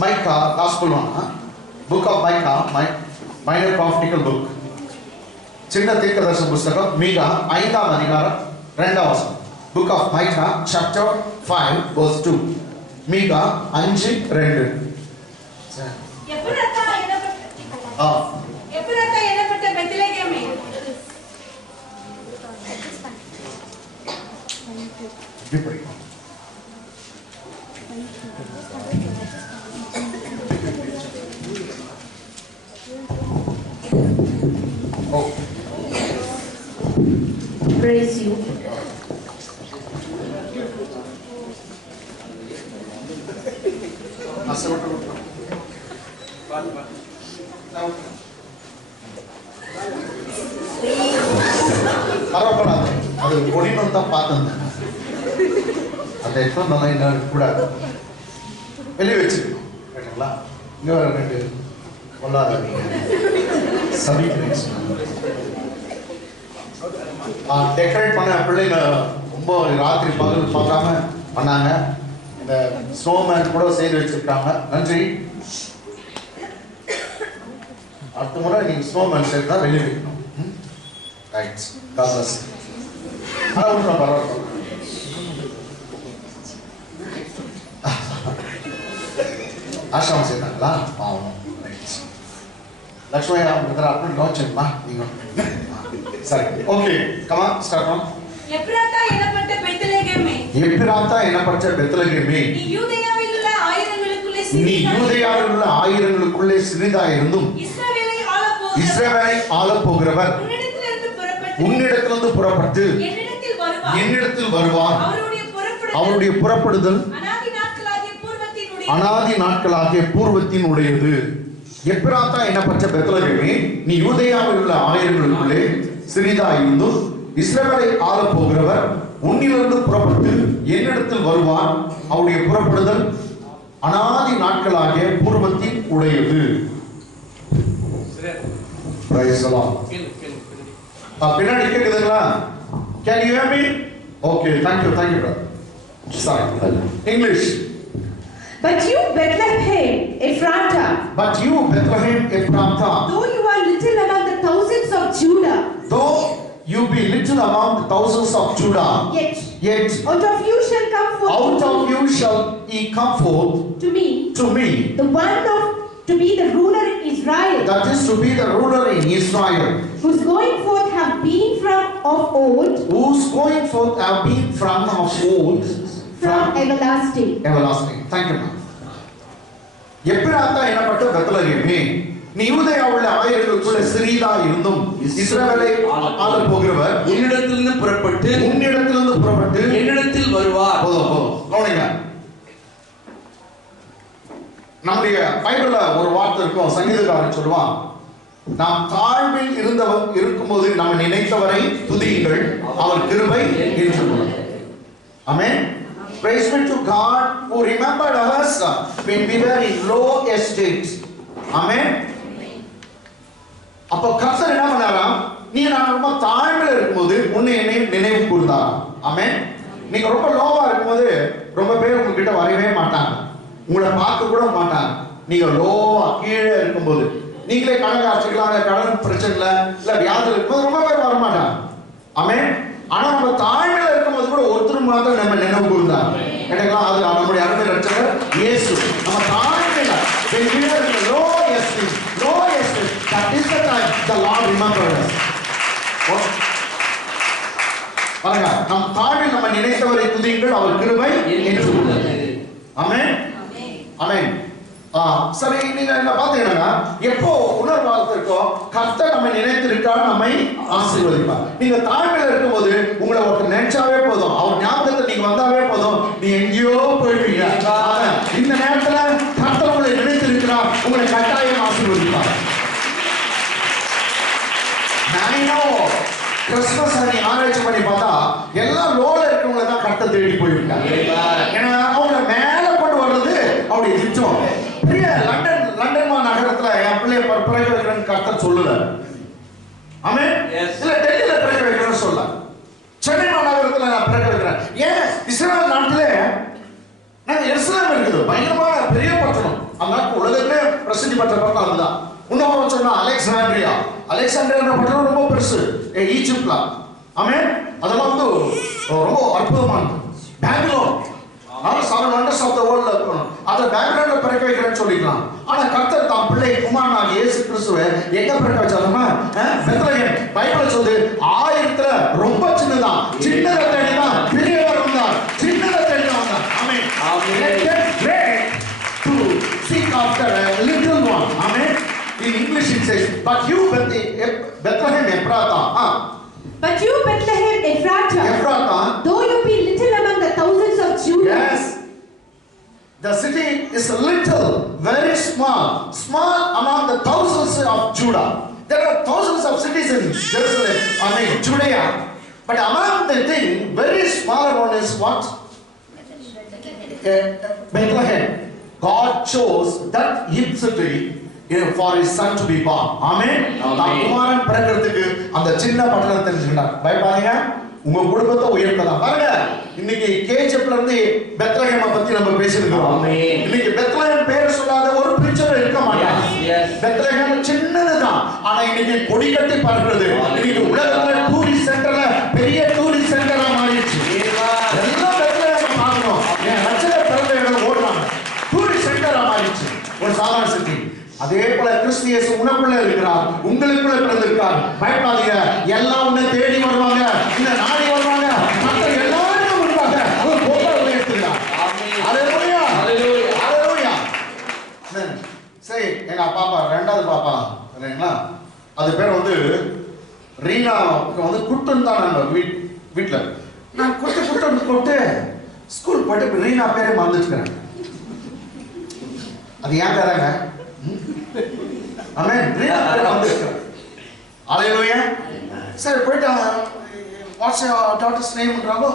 Mica gospel book of Micah minor prophetical book சின்ன தீர்க்கதரிசன புஸ்தகம் மீகா 5ஆம் அதிகாரம் 2ஆம் வசனம். Book of Micah chapter 5 verse 2. மீகா 5:2. எப்ராத்தா எனப்பட்ட பெத்லகேமே Praise you. பரவாயில்ல, அது ஒளிமன் தான் பார்த்தேன். அந்த எத்தனை நல்லா என்ன கூடாது வெளியே வச்சுக்கணும் கேட்டீங்களா? இங்கே வர 2 கொள்ளாதீங்க சபிக்கிறேன். டெக்கரேட் பண்ண பிள்ளைங்க ரொம்ப ராத்திரி பகல் பார்க்காம பண்ணாங்க. இந்த ஸ்னோமேன் கூட செய்து வச்சிருக்காங்க. நன்றி. அடுத்த முறை நீங்க ஸ்னோமேன் செய்து தான் வெளியே வைக்கணும். ரைட், காசஸ் ஒன்றும் பரவாயில்ல. ஆசிரமம் செய்தாங்களா? பாவம். ரைட், லக்ஷ்மையா அப்படின்னு நோச்சுமா நீங்க. சரி, ஓகே, கமா ஸ்டார்ட் பண்ணு. எப்ராத்தா எனப்பட்ட பெத்லகேமே எப்ராத்தா எனப்பட்ட பெத்லகேமே நீ யூதேயாவில் உள்ள ஆயிரங்களுக்குள்ளே சிறிதாயிருந்தும் இஸ்ரவேலை ஆளப் போகிறவர் உன்னிடத்திலிருந்து புறப்பட்டு என்னிடத்தில் வருவார். அவருடைய புறப்படுதல் அனாதி நாட்களாகிய பூர்வத்தின் உடையது. எப்ராத்தா எனப்பட்ட பெத்லகேமே நீ யூதேயாவில் உள்ள ஆயிரங்களுக்குள்ளே சிறிதாயிருந்தும் இஸ்ரவேலை ஆளப் போகிறவர் உன்னிலிருந்து புறப்பட்டு என்னிடத்தில் வருவார். அவருடைய புறப்படுதல் அனாதி நாட்களாகிய பூர்வத்தின் உடையது. பின்னாடி கேக்குதுங்களா? Can you hear me? Okay, thank you brother. Sorry, English. But you Bethlehem Ephratah, though you are little among the thousands of Judah, though you be little among the thousands of Judah, yet out of you shall come forth to me the one to be the ruler in Israel, that is to be the ruler in Israel, whose going forth have been from old, from everlasting. Thank you, ma'am. எப்ராத்தா எனப்பட்ட பெத்லகேமே நீ யூதேயாவுள்ள ஆயிரங்களுக்குள்ள சிறிதாயிருந்தும் இஸ்ரவேலை ஆளப் போகிறவர் உன்னிடத்திலிருந்து புறப்பட்டு என்னிடத்தில் வருவார். போதும் கவனிங்க. நம்முடைய பைபிள்ல ஒரு வார்த்தை இருக்கும். சங்கீதக்காரன் சொல்லுவான், நாம் தாழ்வில் இருக்கும்போது நாம் நினைத்தவரை துதியுங்கள், அவர் கிருபை என்று. ஆமென். Praise be to God who remembered us when we were in low estate. Amen. அப்போ கர்த்தர் என்ன பண்ணாராம்? நான் ரொம்ப தாழ்மையில இருக்கும்போது உன்னை என்னை நினைவு கூர்ந்தாராம். ஆமென். நீங்க ரொம்ப லோவா இருக்கும்போது ரொம்ப பேர் உங்ககிட்ட வரவே மாட்டாங்க, உங்களை பார்க்க கூட மாட்டாங்க. நீங்க லோவா கீழே இருக்கும்போது, நீங்களே கடன் காட்சிக்கலாம், கடன் பிரச்சனை இல்ல வியாதியில் இருக்கும்போது ரொம்ப பேர் வர மாட்டாங்க. ஆமென். ஆனா நம்ம தாழ்மையில இருக்கும்போது கூட ஒருத்தர் மாத்திரம் நம்ம நினைவு கூர்ந்தாங்க. கேட்டீங்களா? அது நம்முடைய அருமை ரட்சகர் இயேசு. நம்ம தாழ்மையில that is the time the Lord remembered us. பாருங்க, நம் தாழ்வில் நம்ம நினைத்தவரை துதியுங்கள், அவர் கிருபை என்று உள்ளது. ஆமென், ஆமென். சரி, நீங்க என்ன பாத்தீங்கன்னா எப்போ உணர்வாக இருக்கோ கர்த்தர் நம்ம நினைத்திருக்கார், நம்மை ஆசீர்வதிப்பார். நீங்க தாழ்மையில இருக்கும்போது உங்களை ஒருத்தர் நினைச்சாவே போதும், அவர் ஞாபகத்தில் நீங்க வந்தாவே போதும், நீ எங்கேயோ போயிடுவீங்க. இந்த நேரத்துல கர்த்தர் உங்களை நினைத்திருக்கிறார், உங்களை கட்டாயம் ஆசீர்வதிப்பார். கிறிஸ்துமஸ் நீ ஆராய்ச்சி பண்ணி பார்த்தா எல்லாம் லோல இருக்கவங்களை தான் கர்த்தர் தேடி போயிருக்காங்க. ஏன்னா அவங்கள மேல கொண்டு வர்றது அவருடைய திட்டம். பெரிய லண்டன் நகரத்துல என் பிள்ளைய பிறக்க வைக்கிறேன்னு கர்த்தர் சொல்லல. ஆமென். இல்ல டெல்லியில பிறக்க வைக்கிறேன்னு சொல்ல, சென்னை மாநகரத்துல நான் பிறக்க வைக்கிறேன். ஏன் இஸ்ரேல் நாட்டிலே எருசலேம் இருக்குது, பயங்கரமான பிரசித்தி பெற்ற பட்டணம் அதுதான். இன்னொரு சொன்னா அலெக்சாண்ட்ரியா. அலெக்சாண்ட்ரியா பட்டணம் ரொம்ப பெருசு ஈஜிப்ட்ல. ஆமென். அதெல்லாம் வந்து ரொம்ப அற்புதமானது. Babylon 7 wonders of the world அத பேக்ரவுண்ட்ல பிறக்க வைக்கிறேன்னு சொல்லிக்கலாம். ஆனா கர்த்தர் தாம் பிள்ளை குமாரனாகிய இயேசு கிறிஸ்துவை எங்க பிறக்க வச்சாருன்னா பெத்லகேம். பைபிள் சொல்லுது 1000ல ரொம்ப சின்னதான், சின்னதை தேடிதான் பெரியவர் வந்தார், சின்னதை தேடிதான் வந்தார். ஆமென். It's great to seek after a little one. Amen. In English it says, but you Bethlehem Ephrathah. But you, Bethlehem Ephrathah, though you be little among the thousands of Judah. Yes. The city is little, very small among the thousands of Judah. There are thousands of cities in Jerusalem, Judea. But among the thing, very small one is what? Bethlehem. God chose that city for his son to be born. Amen. குமாரன் பிறக்கிறதுக்கு அந்த சின்ன பட்டணத்தை தெரிஞ்சுக்கிட்டார். பயப்படாதீங்க, உங்க குடும்பத்தை உயர்த்தலாம். பாருங்க, இன்னைக்கு கேஜப்ல இருந்து பெத்லகேமை பத்தி நம்ம பேசியிருக்கிறோம். இன்னைக்கு பெத்லகேம் பேர் சொல்லாத ஒரு பிரீச்சர் இருக்க மாட்டாங்க. பெத்லகேம் சின்னதுதான், ஆனா இன்னைக்கு கொடி கட்டி பறக்கிறது. இன்னைக்கு உலகத்துல டூரிஸ்ட் சென்டர்ல பெரிய டூரிஸ்ட் சென்டரா மாறிடுச்சு. எல்லாம் பெத்லகேமை பார்க்கணும். லட்சம் பிறந்த இடம் ஓடுறாங்க, டூரிஸ்ட் சென்டரா மாறிடுச்சு. ஒரு சாதாரண சிட்டி. அதே போல கிறிஸ்து இயேசு உனக்குள்ள இருக்கிறார், உங்களுக்குள்ள பிறந்திருக்கார். பயப்படாதீங்க, எல்லாம் உன்னை தேடி வருவாங்க, இந்த நாடி வருவாங்க, மற்ற எல்லாரும் வருவாங்க. ஒரு போட்டோ உயர்த்துகிறார். ஹalleluya, ஹalleluya, ஹalleluya. சரி, எங்க பாப்பா ரெண்டாவது பாப்பா இல்லைங்களா, அது பேர் வந்து ரீனா. வந்து குட்டுன்னு தான் நாங்க வீட்டுல நான் குட்டு ஸ்கூல் போயிட்டு ரீனா பேரே மறந்துச்சுக்கிறேன். அது ஏன் பேராங்க? ஆமென். ரீனா பேரே மறந்துச்சுக்கிறேன். ஹalleluya. சரி போயிட்டு வாட்ஸ் யுவர் டாட்டர்ஸ் நேம்ன்றாங்க.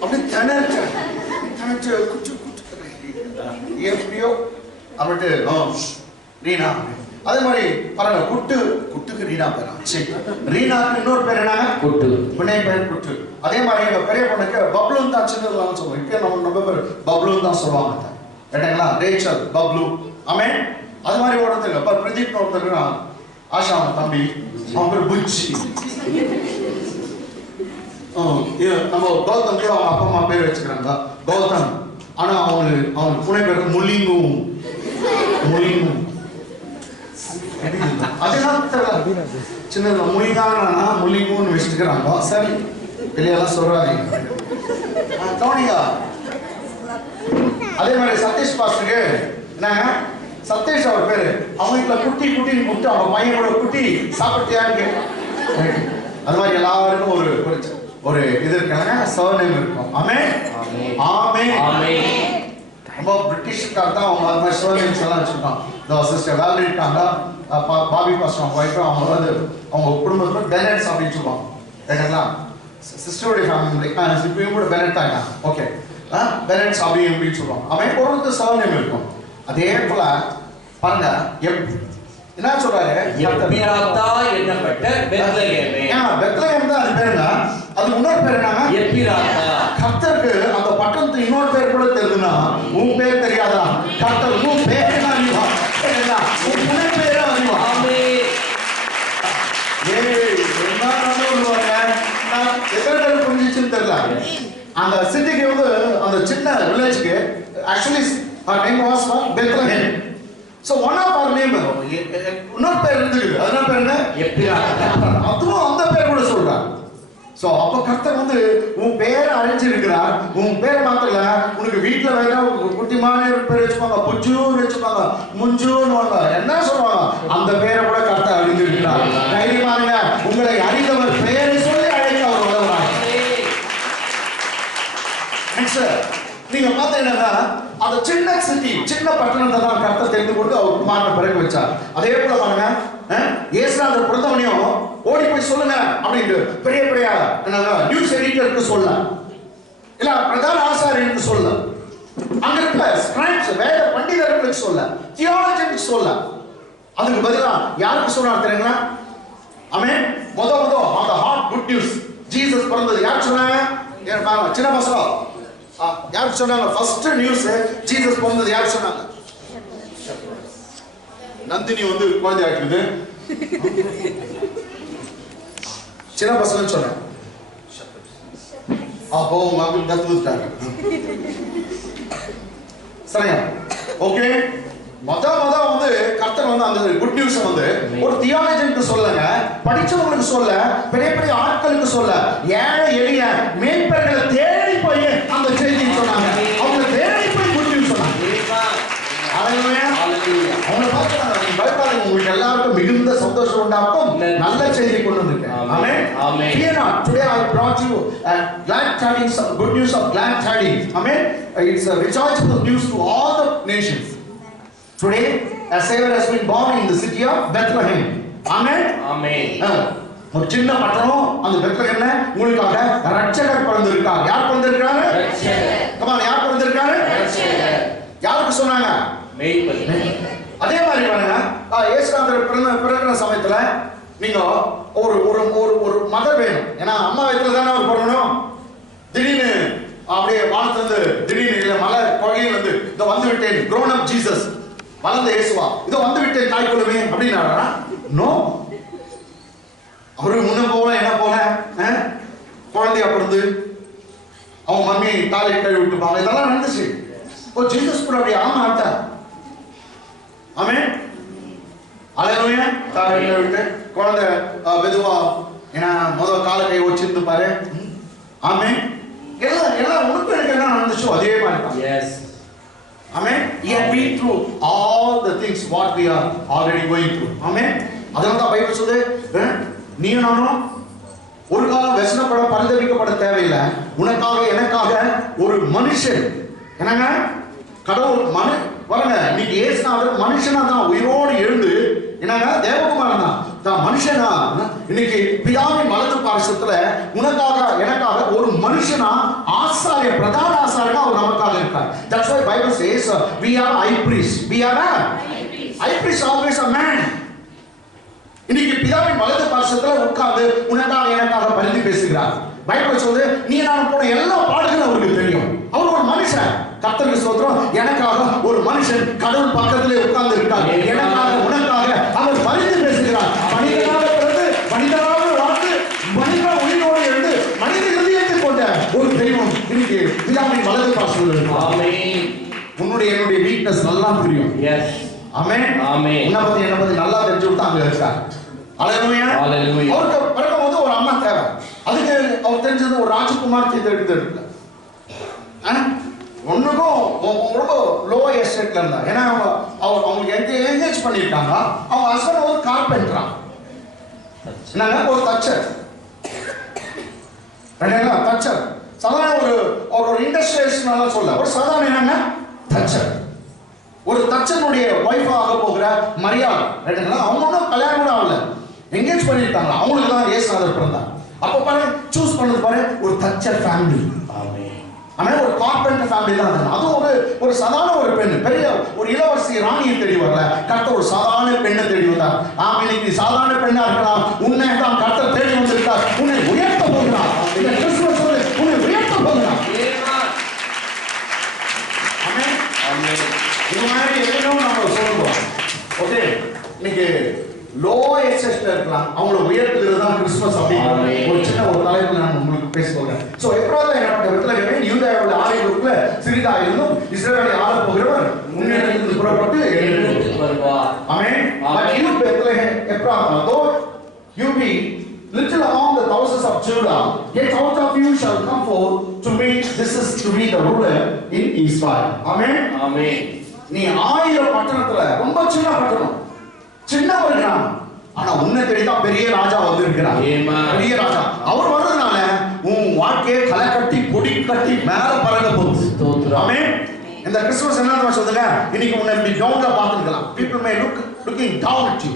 அப்படி தனச்சு குட்டு எப்படியோ அப்படிட்டு ரீனா. அதே மாதிரி பாருங்க, குட்டுக்கு ரீனா பேரா. சரி, ரீனாக்கு இன்னொரு பேர் என்னங்க? குட்டு. பிள்ளை பேர் குட்டு. அதே மாதிரி எங்க பெரிய பொண்ணுக்கு பப்ளுன்னு தான் சின்னதுலாம் சொல்லுவோம். இப்போ நம்ம பேர் பப்ளுன்னு தான் சொல்லுவாங்க. கேட்டீங்களா? ரேச்சல், பப்ளு. ஆமென். அது மாதிரி ஒருத்தங்க இப்போ பிரதீப் ஒருத்தருக்கு ஆஷா தம்பி, அவன் பேர் புச்சி. நம்ம கௌதம் கூட அவங்க அப்பா அம்மா பேர் வச்சுக்கிறாங்க கௌதம். ஆனா அவனுக்கு புனை பேர் முலிங்கு. அதெல்லாம் சின்னது மொய்தானா முலிங்குன்னு வச்சுக்கிறாங்க. சரி, வெளியெல்லாம் சொல்றாதீங்க. கவனிங்க. அதே மாதிரி சதீஷ் பாஸ்டருக்கு என்னங்க சதீஷ் அவர் பேரு. அவங்க வீட்டுல குட்டின்னு கூப்பிட்டு அவங்க பையன் கூட குட்டி சாப்பிட்டியான்னு கேட்கும். அது மாதிரி எல்லாருக்கும் ஒரு இது இருக்காங்க, சர்நேம் இருக்கும். ஆமென், ஆமென், ஆமென். ரொம்ப பிரிட்டிஷ்கார் தான் அவங்க அது மாதிரி சர்நேம்ஸ் எல்லாம் வச்சிருக்காங்க. இந்த சிஸ்டர் வேலை இருக்காங்க, பாபி பாஸ்டர் அவங்க ஒய்ஃப், அவங்க வந்து அவங்க குடும்பத்தில் பெனட்ஸ் அப்படின்னு சொல்லுவாங்க. கேட்டீங்களா? சிஸ்டருடைய ஃபேமிலி இப்பயும் கூட பெனட் தாங்க. ஓகே, பெனட்ஸ் அப்படின்னு சொல்லுவாங்க. அவன் ஒரு சர்நேம் இருக்கும். அதே போல பாருங்க, என்ன சொல்றாரு? எப்பிராத்தா என்னப்பட்ட பெத்லகேமே. பெத்லகேம் தான் அது பேருங்க. அது இன்னொரு பேர் என்னங்க? எப்பிராத்தா. கர்த்தருக்கு அந்த பட்டணத்துக்கு இன்னொரு பேர் கூட தெரியுதுன்னா உன் பேர் தெரியாதா? கர்த்தர் உன் பேர் என்ன அறிவா? உன் புனை பேரை அறிவா? என்ன புரிஞ்சிச்சுன்னு தெரியல. அந்த சிட்டிக்கு வந்து அந்த சின்ன வில்லேஜ்க்கு actually name was Bethlehem. So one of our name இன்னொரு பேர் இருக்குது. அதனால பேர் என்ன? எப்பிராத்தா. அதுவும் அந்த பேர் கூட சொல்றாங்க. சோ அப்ப கர்த்தர் வந்து உன் பேரை அழிச்சிருக்கிறார். உன் பேர் மாத்திரல, உனக்கு வீட்டுல வேணா குட்டிமான பேர் வச்சுப்பாங்க, புஜ்ஜூன்னு வச்சுப்பாங்க, முஞ்சுன்னு என்ன சொல்லுவாங்க, அந்த பேரை கூட கர்த்தர் அழிஞ்சிருக்கிறார். தைரியமாங்க, உங்களை அறிந்தவர் பேரை சொல்லி அழைக்க அவர் உதவுறார். நீங்க பாத்தீங்கன்னா அந்த சின்ன சிட்டி, சின்ன பட்டணத்தை தான் கர்த்தர் தெரிந்து கொண்டு அவர் குமாரனை பிறகு வச்சார். அதே போல பாருங்க, இயேசுநாதர் பிறந்தவனையும் ஓடி போய் சொல்லுங்க அப்படின்னு பெரிய நியூஸ் எடிட்டருக்கு சொல்ல, இல்ல பிரதான ஆசாரியருக்கு சொல்ல, அங்க இருக்க ஸ்கிரைப்ஸ் வேத பண்டிதர்களுக்கு சொல்ல, தியாலஜிக்கு சொல்ல. அதுக்கு பதிலா யாருக்கு சொன்னார் தெரியுங்களா? ஆமென். முதல் அந்த ஹாட் குட் நியூஸ் ஜீசஸ் பிறந்தது யார் சொன்னாங்க? சின்ன பசங்க யாருக்கு சொன்னாங்க? ஃபர்ஸ்ட் நியூஸ் ஜீசஸ் பிறந்தது யார் சொன்னாங்க? நந்தினி வந்து குழந்தை ஆக்குது. சின்ன பசங்க சொன்னேன். அப்போ மகள் கத்து விட்டாங்க. சரியா? ஓகே. மொத வந்து கர்த்தர் வந்து அந்த குட் நியூஸ் வந்து ஒரு தியாலஜிக்கு சொல்லங்க, படிச்சவங்களுக்கு சொல்ல, பெரிய பெரிய ஆட்களுக்கு சொல்ல, ஏழை எளிய மேய்ப்பர்களை தேடி போய் அந்த செய்தியை சொன்னாங்க. அவங்க தேடி போய் குட் நியூஸ் சொன்னாங்க. அவங்க பார்க்கிறாங்க, நீங்க பயப்படாதீங்க, உங்களுக்கு எல்லாருக்கும் மிகுந்த சந்தோஷம் உண்டாக்கும் நல்ல செய்தி கொண்டு வந்திருக்கேன். ஆமென். Amen. Fear not. Today I brought you glad tidings, good news of glad tidings. Amen. It's a rejoiceful news to all the nations. Today a savior has been born in the city of Bethlehem. Amen. Amen. ஒரு சின்ன பட்டணம் அந்த பெத்லகேம்ல உங்களுக்காக ரட்சகர் பிறந்திருக்கார். யார் பிறந்திருக்காரு? ரட்சகர். come on, யார் பிறந்திருக்காரு? ரட்சகர். யாருக்கு சொன்னாங்க? மேய்ப்பர். அதே மாதிரி பாருங்க, இயேசுநாதர் பிறக்கிற சமயத்துல நீங்க ஒரு ஒரு ஒரு ஒரு மதர் வேணும். ஏன்னா அம்மா வயித்துல தானே அவர் பிறக்கணும். திடீர்னு அப்படியே வானத்திலிருந்து திடீர்னு இல்ல மலை கொகையில் வந்து இதோ வந்து விட்டேன் grown up Jesus, வளர்ந்த இயேசுவா இதோ வந்து விட்டேன் தாய் கொள்ளுமே அப்படின்னாரா? நோ. அவரு முன்ன போல என்ன போல குழந்தையா பிறந்து அவங்க மம்மி டாய்லெட் கழுவி விட்டுப்பாங்க, இதெல்லாம் நடந்துச்சு. ஓ ஜீசஸ் கூட அப்படி ஆமா ஆட்டா. ஆமென். அல்லேலூயா. டாய்லெட் கழுவி விட்டு குழந்தை மெதுவா ஏன்னா முதல் கால கை வச்சிருந்து பாரு. ஆமென். எல்லாம் உனக்கு எனக்கு என்ன நடந்துச்சோ அதே மாதிரி தான். S. Amen. He had been through all the things what we are already going through. Amen. அதனால தான் பைபிள் சொல்லுது, நீ நானும் ஒரு காலம் வெசனப்பட பரிதவிக்கப்பட தேவையில்லை. உனக்காக எனக்காக ஒரு மனுஷன் என்னங்க கடவுள் வரங்க இன்னைக்கு இயேசுநாதர் மனுஷனா தான் உயிரோடு எழுந்து என்னங்க தேவகுமாரன் தான் மனுஷனா இன்னைக்கு பிதாவின் வலது பார்சத்துல உனக்காக எனக்காக ஒரு மனுஷனா ஆசாரிய பிரதான ஆசாரியனா அவர் நமக்காக இருக்கார். That's why Bible says we are high priest. We are a high priest, always a man. இன்னைக்கு பிதாவின் வலது பார்சத்துல உட்கார்ந்து உனக்காக எனக்காக பரிந்து பேசுகிறார். பைபிள் சொல்லுது, நீ நான் போன எல்லா பாடுகளும் அவருக்கு தெரியும். அவர் ஒரு மனுஷன். கர்த்தருக்கு ஸ்தோத்திரம். எனக்காக ஒரு மனுஷன் கடவுள் பக்கத்திலே உட்கார்ந்து இருக்கார். எனக்காக உனக்காக அவர் பரிந்து பேசுகிறார். மனிதனாக பிறந்து மனிதனாக வாழ்ந்து மனித உயிரோடு எழுந்து மனித இதயத்தை கொண்ட ஒரு தெய்வம் இன்னைக்கு பிதாவின் வலது பார்சத்தில் இருக்கு. ஆமென். உன்னுடைய என்னுடைய வீக்னஸ் நல்லா தெரியும். எஸ். ஆமென். ஆமென். உன்னை பத்தி நல்லா தெரிஞ்சு விட்டு அங்க இருக்கார். அல்லேலூயா. அல்லேலூயா. அவருக்கு பிறக்கும்போது ஒரு அம்மா தேவை. அதுக்கு அவர் தெரிஞ்சது ஒரு ராஜகுமார் எடுக்கல. ஒன்றுக்கும் ரொம்ப லோ எஸ்டேட்ல இருந்தா. ஏன்னா அவங்களுக்கு என்கேஜ் பண்ணியிருக்காங்க. அவங்க ஹஸ்பண்ட் ஒரு கார்பெண்டரா, என்னங்க ஒரு தச்சர். தச்சர் சாதாரண ஒரு இண்டஸ்ட்ரியலிஸ்ட்னால சொல்ல ஒரு சாதாரண என்னங்க தச்சர். ஒரு தச்சனுடைய ஒய்ஃபா ஆக போகிற மரியாதை அவங்க ஒன்றும் கல்யாணம் கூட ஆகல, என்கேஜ் பண்ணியிருக்காங்க. அவங்களுக்கு தான் இயேசுநாதர் பிறந்தார். அப்போ பாரு சூஸ் பண்ணது பாரு ஒரு தச்சர் ஃபேமிலி. ஆமென். ஒரு கார்பெண்டர் ஃபேமிலி தான். அது ஒரு சாதாரண ஒரு பெண், பெரிய ஒரு இளவரசி ராணியை தேடி வரல. கர்த்தர் ஒரு சாதாரண பெண்ணை தேடி வந்தார். இன்னைக்கு சாதாரண பெண்ணா இருக்கலாம், உன்னை தான் கர்த்தர் தேடி வந்திருக்கார். உன்னை உயர்த்த போகிறார். இந்த கிறிஸ்துமஸ் உன்னை உயர்த்த போகிறார். ஆமென். ஆமென். இது மாதிரி எல்லாம் நம்ம சொல்றோம். ஓகே, இன்னைக்கு லோ எக்ஸஸ்ல இருக்கலாம், அவங்கள உயர்த்துறது தான் கிறிஸ்துமஸ் அப்படிங்கிற ஒரு சின்ன ஒரு தலைப்புல நான் உங்களுக்கு பேச போகிறேன். சோ எப்போது என்னப்பட்ட விதத்துல யூதாவுடைய ஆலயத்துக்குள்ள சிறிதாக இருந்தும் இஸ்ரவேலை ஆள போகிறவர் முன்னேற்றத்துக்கு புறப்பட்டு வருவார். ஆமென். But you Bethlehem Ephrathah, though you be little among the thousands of Judah, yet out of you shall come forth to me, this is to be the ruler in Israel. Amen. Amen. நீ 1000 பட்டணத்துல ரொம்ப சின்ன பட்டணம், சின்ன ஒரு கிராமம், ஆனா உன்னை தேடிதான் பெரிய ராஜா வந்திருக்கிறார். பெரிய ராஜா அவர் வர்றதுனால உன் வாழ்க்கையை களை கட்டி பொடி கட்டி மேல பறக்க போகுது. ஆமென். இந்த கிறிஸ்துமஸ் என்ன சொல்லுங்க, இன்னைக்கு உன்னை இப்படி டவுன்ல பார்த்துக்கலாம். people may looking down at you,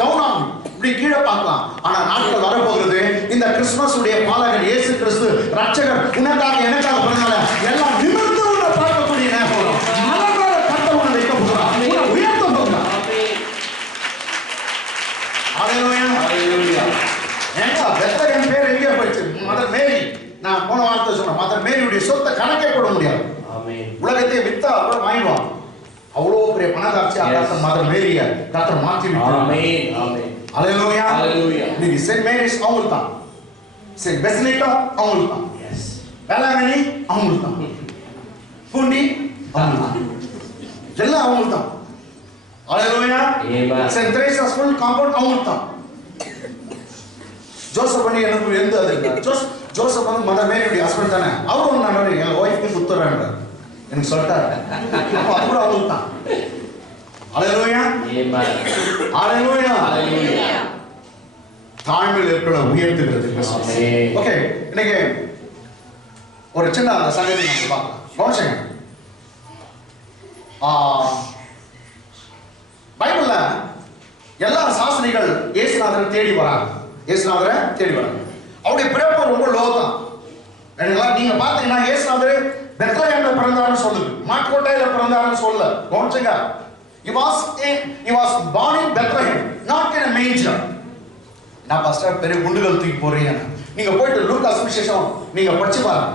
down on இப்படி கீழே பார்க்கலாம். ஆனா நாட்கள் வரப்போகிறது, இந்த கிறிஸ்துமஸ் உடைய பாலகன் இயேசு கிறிஸ்து ரட்சகர் உனக்காக எனக்காக பிறந்தனால எல்லாம் நிமிர்ந்து உன்னை பார்க்கக்கூடிய நேரம் வரும். மலர்களை கர்த்தர் உன்னை வைக்க போகிறார், உன்னை உயர்த்த போகிறார். ஹalleluya. ஹalleluya. ஏங்க பெத்லகேம் பேர் எங்கே போச்சு? மதர் மேரி. நான் போன வார்த்தை சொன்னேன், மதர் மேரியுடைய சொத்தை கணக்கே போட முடியாது. ஆமென். உலகத்தை வித்தா அப்புறம் வாங்குவான். அவ்வளோ பெரிய பணக்காட்சி கர்த்தர் மதர் மேரிய கர்த்தர் மாற்றி விட்டார். Amen. Amen. அல்லேலூயா. Hallelujah. நீங்க செயின்ட் மேரிஸ் அவங்களுக்கு தான், செயின்ட் பெசிலிக்கா அவங்களுக்கு தான், Yes. வேளாங்கண்ணி அவங்களுக்கு தான், பூண்டி அவங்களுக்கு தான், எல்லாம் அவங்களுக்கு தான். அல்லேலூயா. Amen. செயின்ட் தெரேசாஸ் ஃபுல் காம்பவுண்ட் அவங்களுக்கு தான். ஜோசப் பண்ணி எனக்கு எந்த அது இல்லை. ஜோசப் வந்து மதர் மேரியுடைய ஹஸ்பண்ட் தானே, அவரும் நான் என் ஒய்ஃபுக்கு குத்துறாங்க எனக்கு சொல்லிட்டாரு. அப்போ அது கூட அவங்களுக்கு தான். அல்லேலூயா. Amen. அல்லேலூயா. Hallelujah. தாழ்மையில் இருக்கிற உயர்த்துகிறது. Amen. ஓகே, இன்னைக்கு ஒரு சின்ன அந்த சங்கதி நம்ம பார்க்கலாம். கவனிச்சுங்க. பைபிள்ல எல்லா சாஸ்திரிகள் இயேசுநாதரை தேடி வராங்க. இயேசுநாதரை தேடி வராங்க. அவருடைய பிறப்பு ரொம்ப லோ தான். நீங்க பாத்தீங்கன்னா இயேசுநாதர் பெத்லகேம்ல பிறந்தாருன்னு சொல்லுது, மாட்கோட்டையில பிறந்தாருன்னு சொல்ல. கவனிச்சுங்க. He was born in Bethlehem, not in a manger. நான் பாஸ்டர் பெரிய குண்டுகள் தூக்கி போறீங்க. நீங்க போயிட்டு லூக்கா சுவிசேஷம் நீங்க படிச்சு பாருங்க.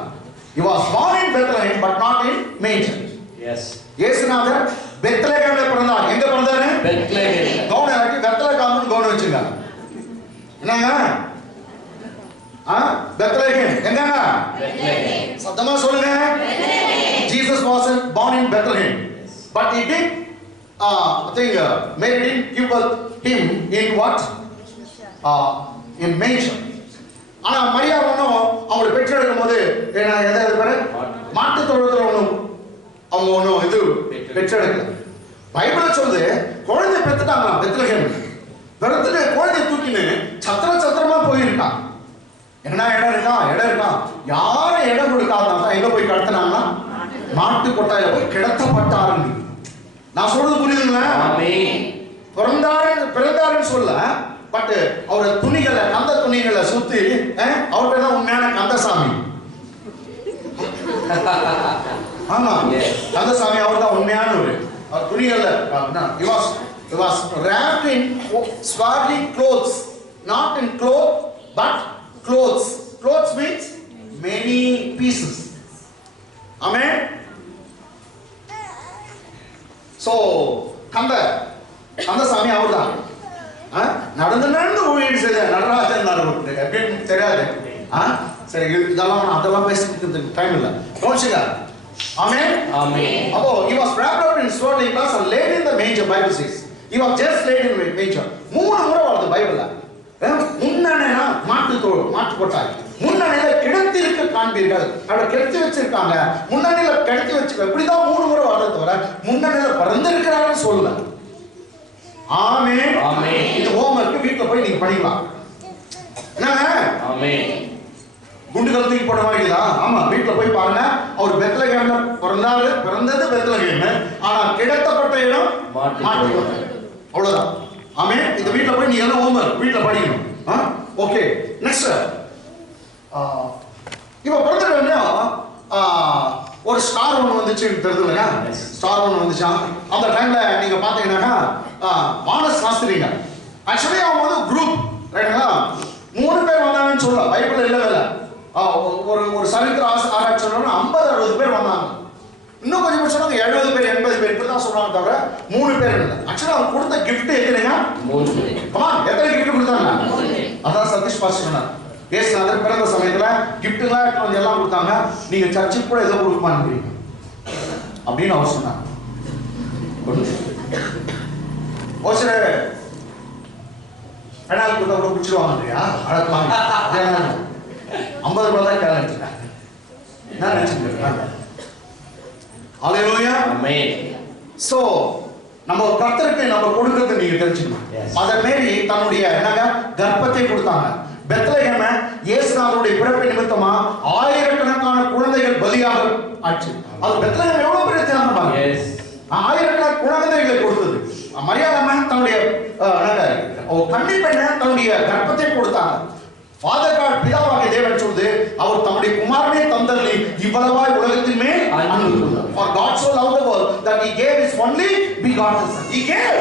He was born in Bethlehem but not in manger. Yes. இயேசுநாதர் பெத்லகேம்ல பிறந்தார். எங்க பிறந்தாரு? Bethlehem. கவுன ஆக்கி பெத்லகேம்னு கவுன வச்சுங்க. என்னங்க? பெத்லகேம் எங்கங்க? Bethlehem. சத்தமா சொல்லுங்க. Jesus was born in Bethlehem, but he did I think Mary didn't give birth him in what? In manger. ஆனா மரியா ஒன்றும் அவங்களை பெற்றெடுக்கும் போது என்ன எதாவது பேரு மாட்டு தொழுவத்தில் ஒன்றும் அவங்க ஒன்றும் இது பெற்றெடுக்கல. பைபிள் சொல்லுது குழந்தை பெற்றுட்டாங்களாம் பெத்லகேம். பெருத்துல குழந்தை தூக்கின்னு சத்திரமா போயிருக்கான். என்ன இடம் இருக்கா யாரும் இடம் கொடுக்காதான் எங்க போய் கடத்தினாங்கன்னா மாட்டு கொட்டாயில போய் கிடத்தப்பட்டாருன்னு. நான் சொல்றது புரியுதுங்களா? பிறந்தாருன்னு சொல்ல, பட் அவரோட துணிகளை கந்த துணிகளை சுத்தி அவர்கிட்ட தான் உண்மையான கந்தசாமி. ஆமா, கந்தசாமி அவர் தான் உண்மையானவர். அவர் துணிகள்ல he was wrapped in swaddling clothes, not in cloth but clothes. Clothes means many pieces. Amen. So Kandasamy அவர் தான் நடந்து ஊழியர் செய்த நடராஜன் எப்படின்னு தெரியாது. சரி, இதெல்லாம் அதெல்லாம் பேசிட்டு டைம் இல்லை. கவனிச்சுங்க. Amen. Amen. அப்போ he was wrapped up in swaddling cloths and laid in the manger. Bible says he was just laid in the manger. 3 முறை வருது பைபிள்ல. முன்னணைனா மாட்டு கொட்டாய், முன்னணையில கிடத்தி இருக்க காண்பீர்கள். அவரை கிடத்தி வச்சிருக்காங்க, முன்னணியில கிடத்தி வச்சிருக்க. இப்படிதான் 3 முறை வருது தவிர முன்னணியில பிறந்திருக்கிறாருன்னு சொல்லல. ஆமென். ஆமென். இது ஹோம்வொர்க் வீட்டுல போய் நீங்க படிக்கலாம். என்ன? ஆமென். குண்டுகள் தூக்கி போட மாதிரிதா? ஆமா, வீட்டுல போய் பாருங்க. அவர் பெத்லகேம்ல பிறந்தது பெத்லகேம், ஆனா கிடத்தப்பட்ட இடம் மாட்டு கொட்டாய். அவ்வளவுதான். ஆமென். இந்த வீட்டுல போய் நீங்க எல்லாம் ஹோம்வொர்க் வீட்டுல படிக்கணும். Okay, next. இப்ப பிறந்தவங்க ஒரு ஸ்டார் ஒன்று வந்துச்சு தெரியுதுங்க. ஸ்டார் ஒன்று வந்துச்சா? அந்த டைம்ல நீங்க பாத்தீங்கன்னா வான சாஸ்திரிங்க ஆக்சுவலி அவங்க வந்து குரூப் ரைட்டுங்களா, 3 பேர் வந்தாங்கன்னு சொல்லல. பைபிள் இல்லவே ஒரு சரித்திர ஆராய்ச்சி 50-60 பேர் வந்தாங்க. இன்னும் கொஞ்சம் சொன்னாங்க 70 பேர் 80 பேர் இப்படி தான் சொல்றாங்க தவிர 3 பேர் இல்லை. ஆக்சுவலா அவங்க கொடுத்த கிஃப்ட் எத்தனைங்க? 3 பேர். எத்தனை கிஃப்ட் கொடுத்தாங்க? அதான் சதீஷ் பாஸ்டர் சொன்னார். இயேசுநாதர் பிறந்த சமயத்துல கிஃப்ட்லாம் எல்லாம் கொடுத்தாங்க. நீங்க சர்ச்சுக்கு கூட ஏதோ கொடுக்க மாட்டீங்க அப்படின்னு அவர் சொன்னார். ஓசரே பெனால் கொடுத்தா கூட பிடிச்சிருவாங்க இல்லையா? அழகலாம் 50 ரூபாய் தான் கேள்வி நினைச்சிருக்காங்க. என்ன நினைச்சிருக்காங்க? அல்லேலூயா. ஆமென். சோ நம்ம கர்த்தருக்கு நம்ம கொடுக்கிறது நீங்க தெரிஞ்சுக்கணும். மதர் மேரி தன்னுடைய என்னங்க கர்ப்பத்தை கொடுத்தாங்க. பெத்லகேம இயேசுநாதருடைய பிறப்பு நிமித்தமா ஆயிரக்கணக்கான குழந்தைகள் பலியாக ஆச்சு. அது பெத்லகேம் எவ்வளவு பெரிய தியாகம் பாருங்க. ஆயிரக்கணக்கான குழந்தைகளை கொடுத்தது. மரியாதை தன்னுடைய கன்னி பெண்ணை தன்னுடைய கர்ப்பத்தை கொடுத்தாங்க. ஃபாதர் காட் பிதாவாகிய தேவன் சொல்லுது, அவர் தம்முடைய குமாரனை தந்தருளி இவ்வளவாய் உலகத்தின் மேல் அன்பு கூர்ந்தார். For God so loved the world that he gave his only begotten son. He gave.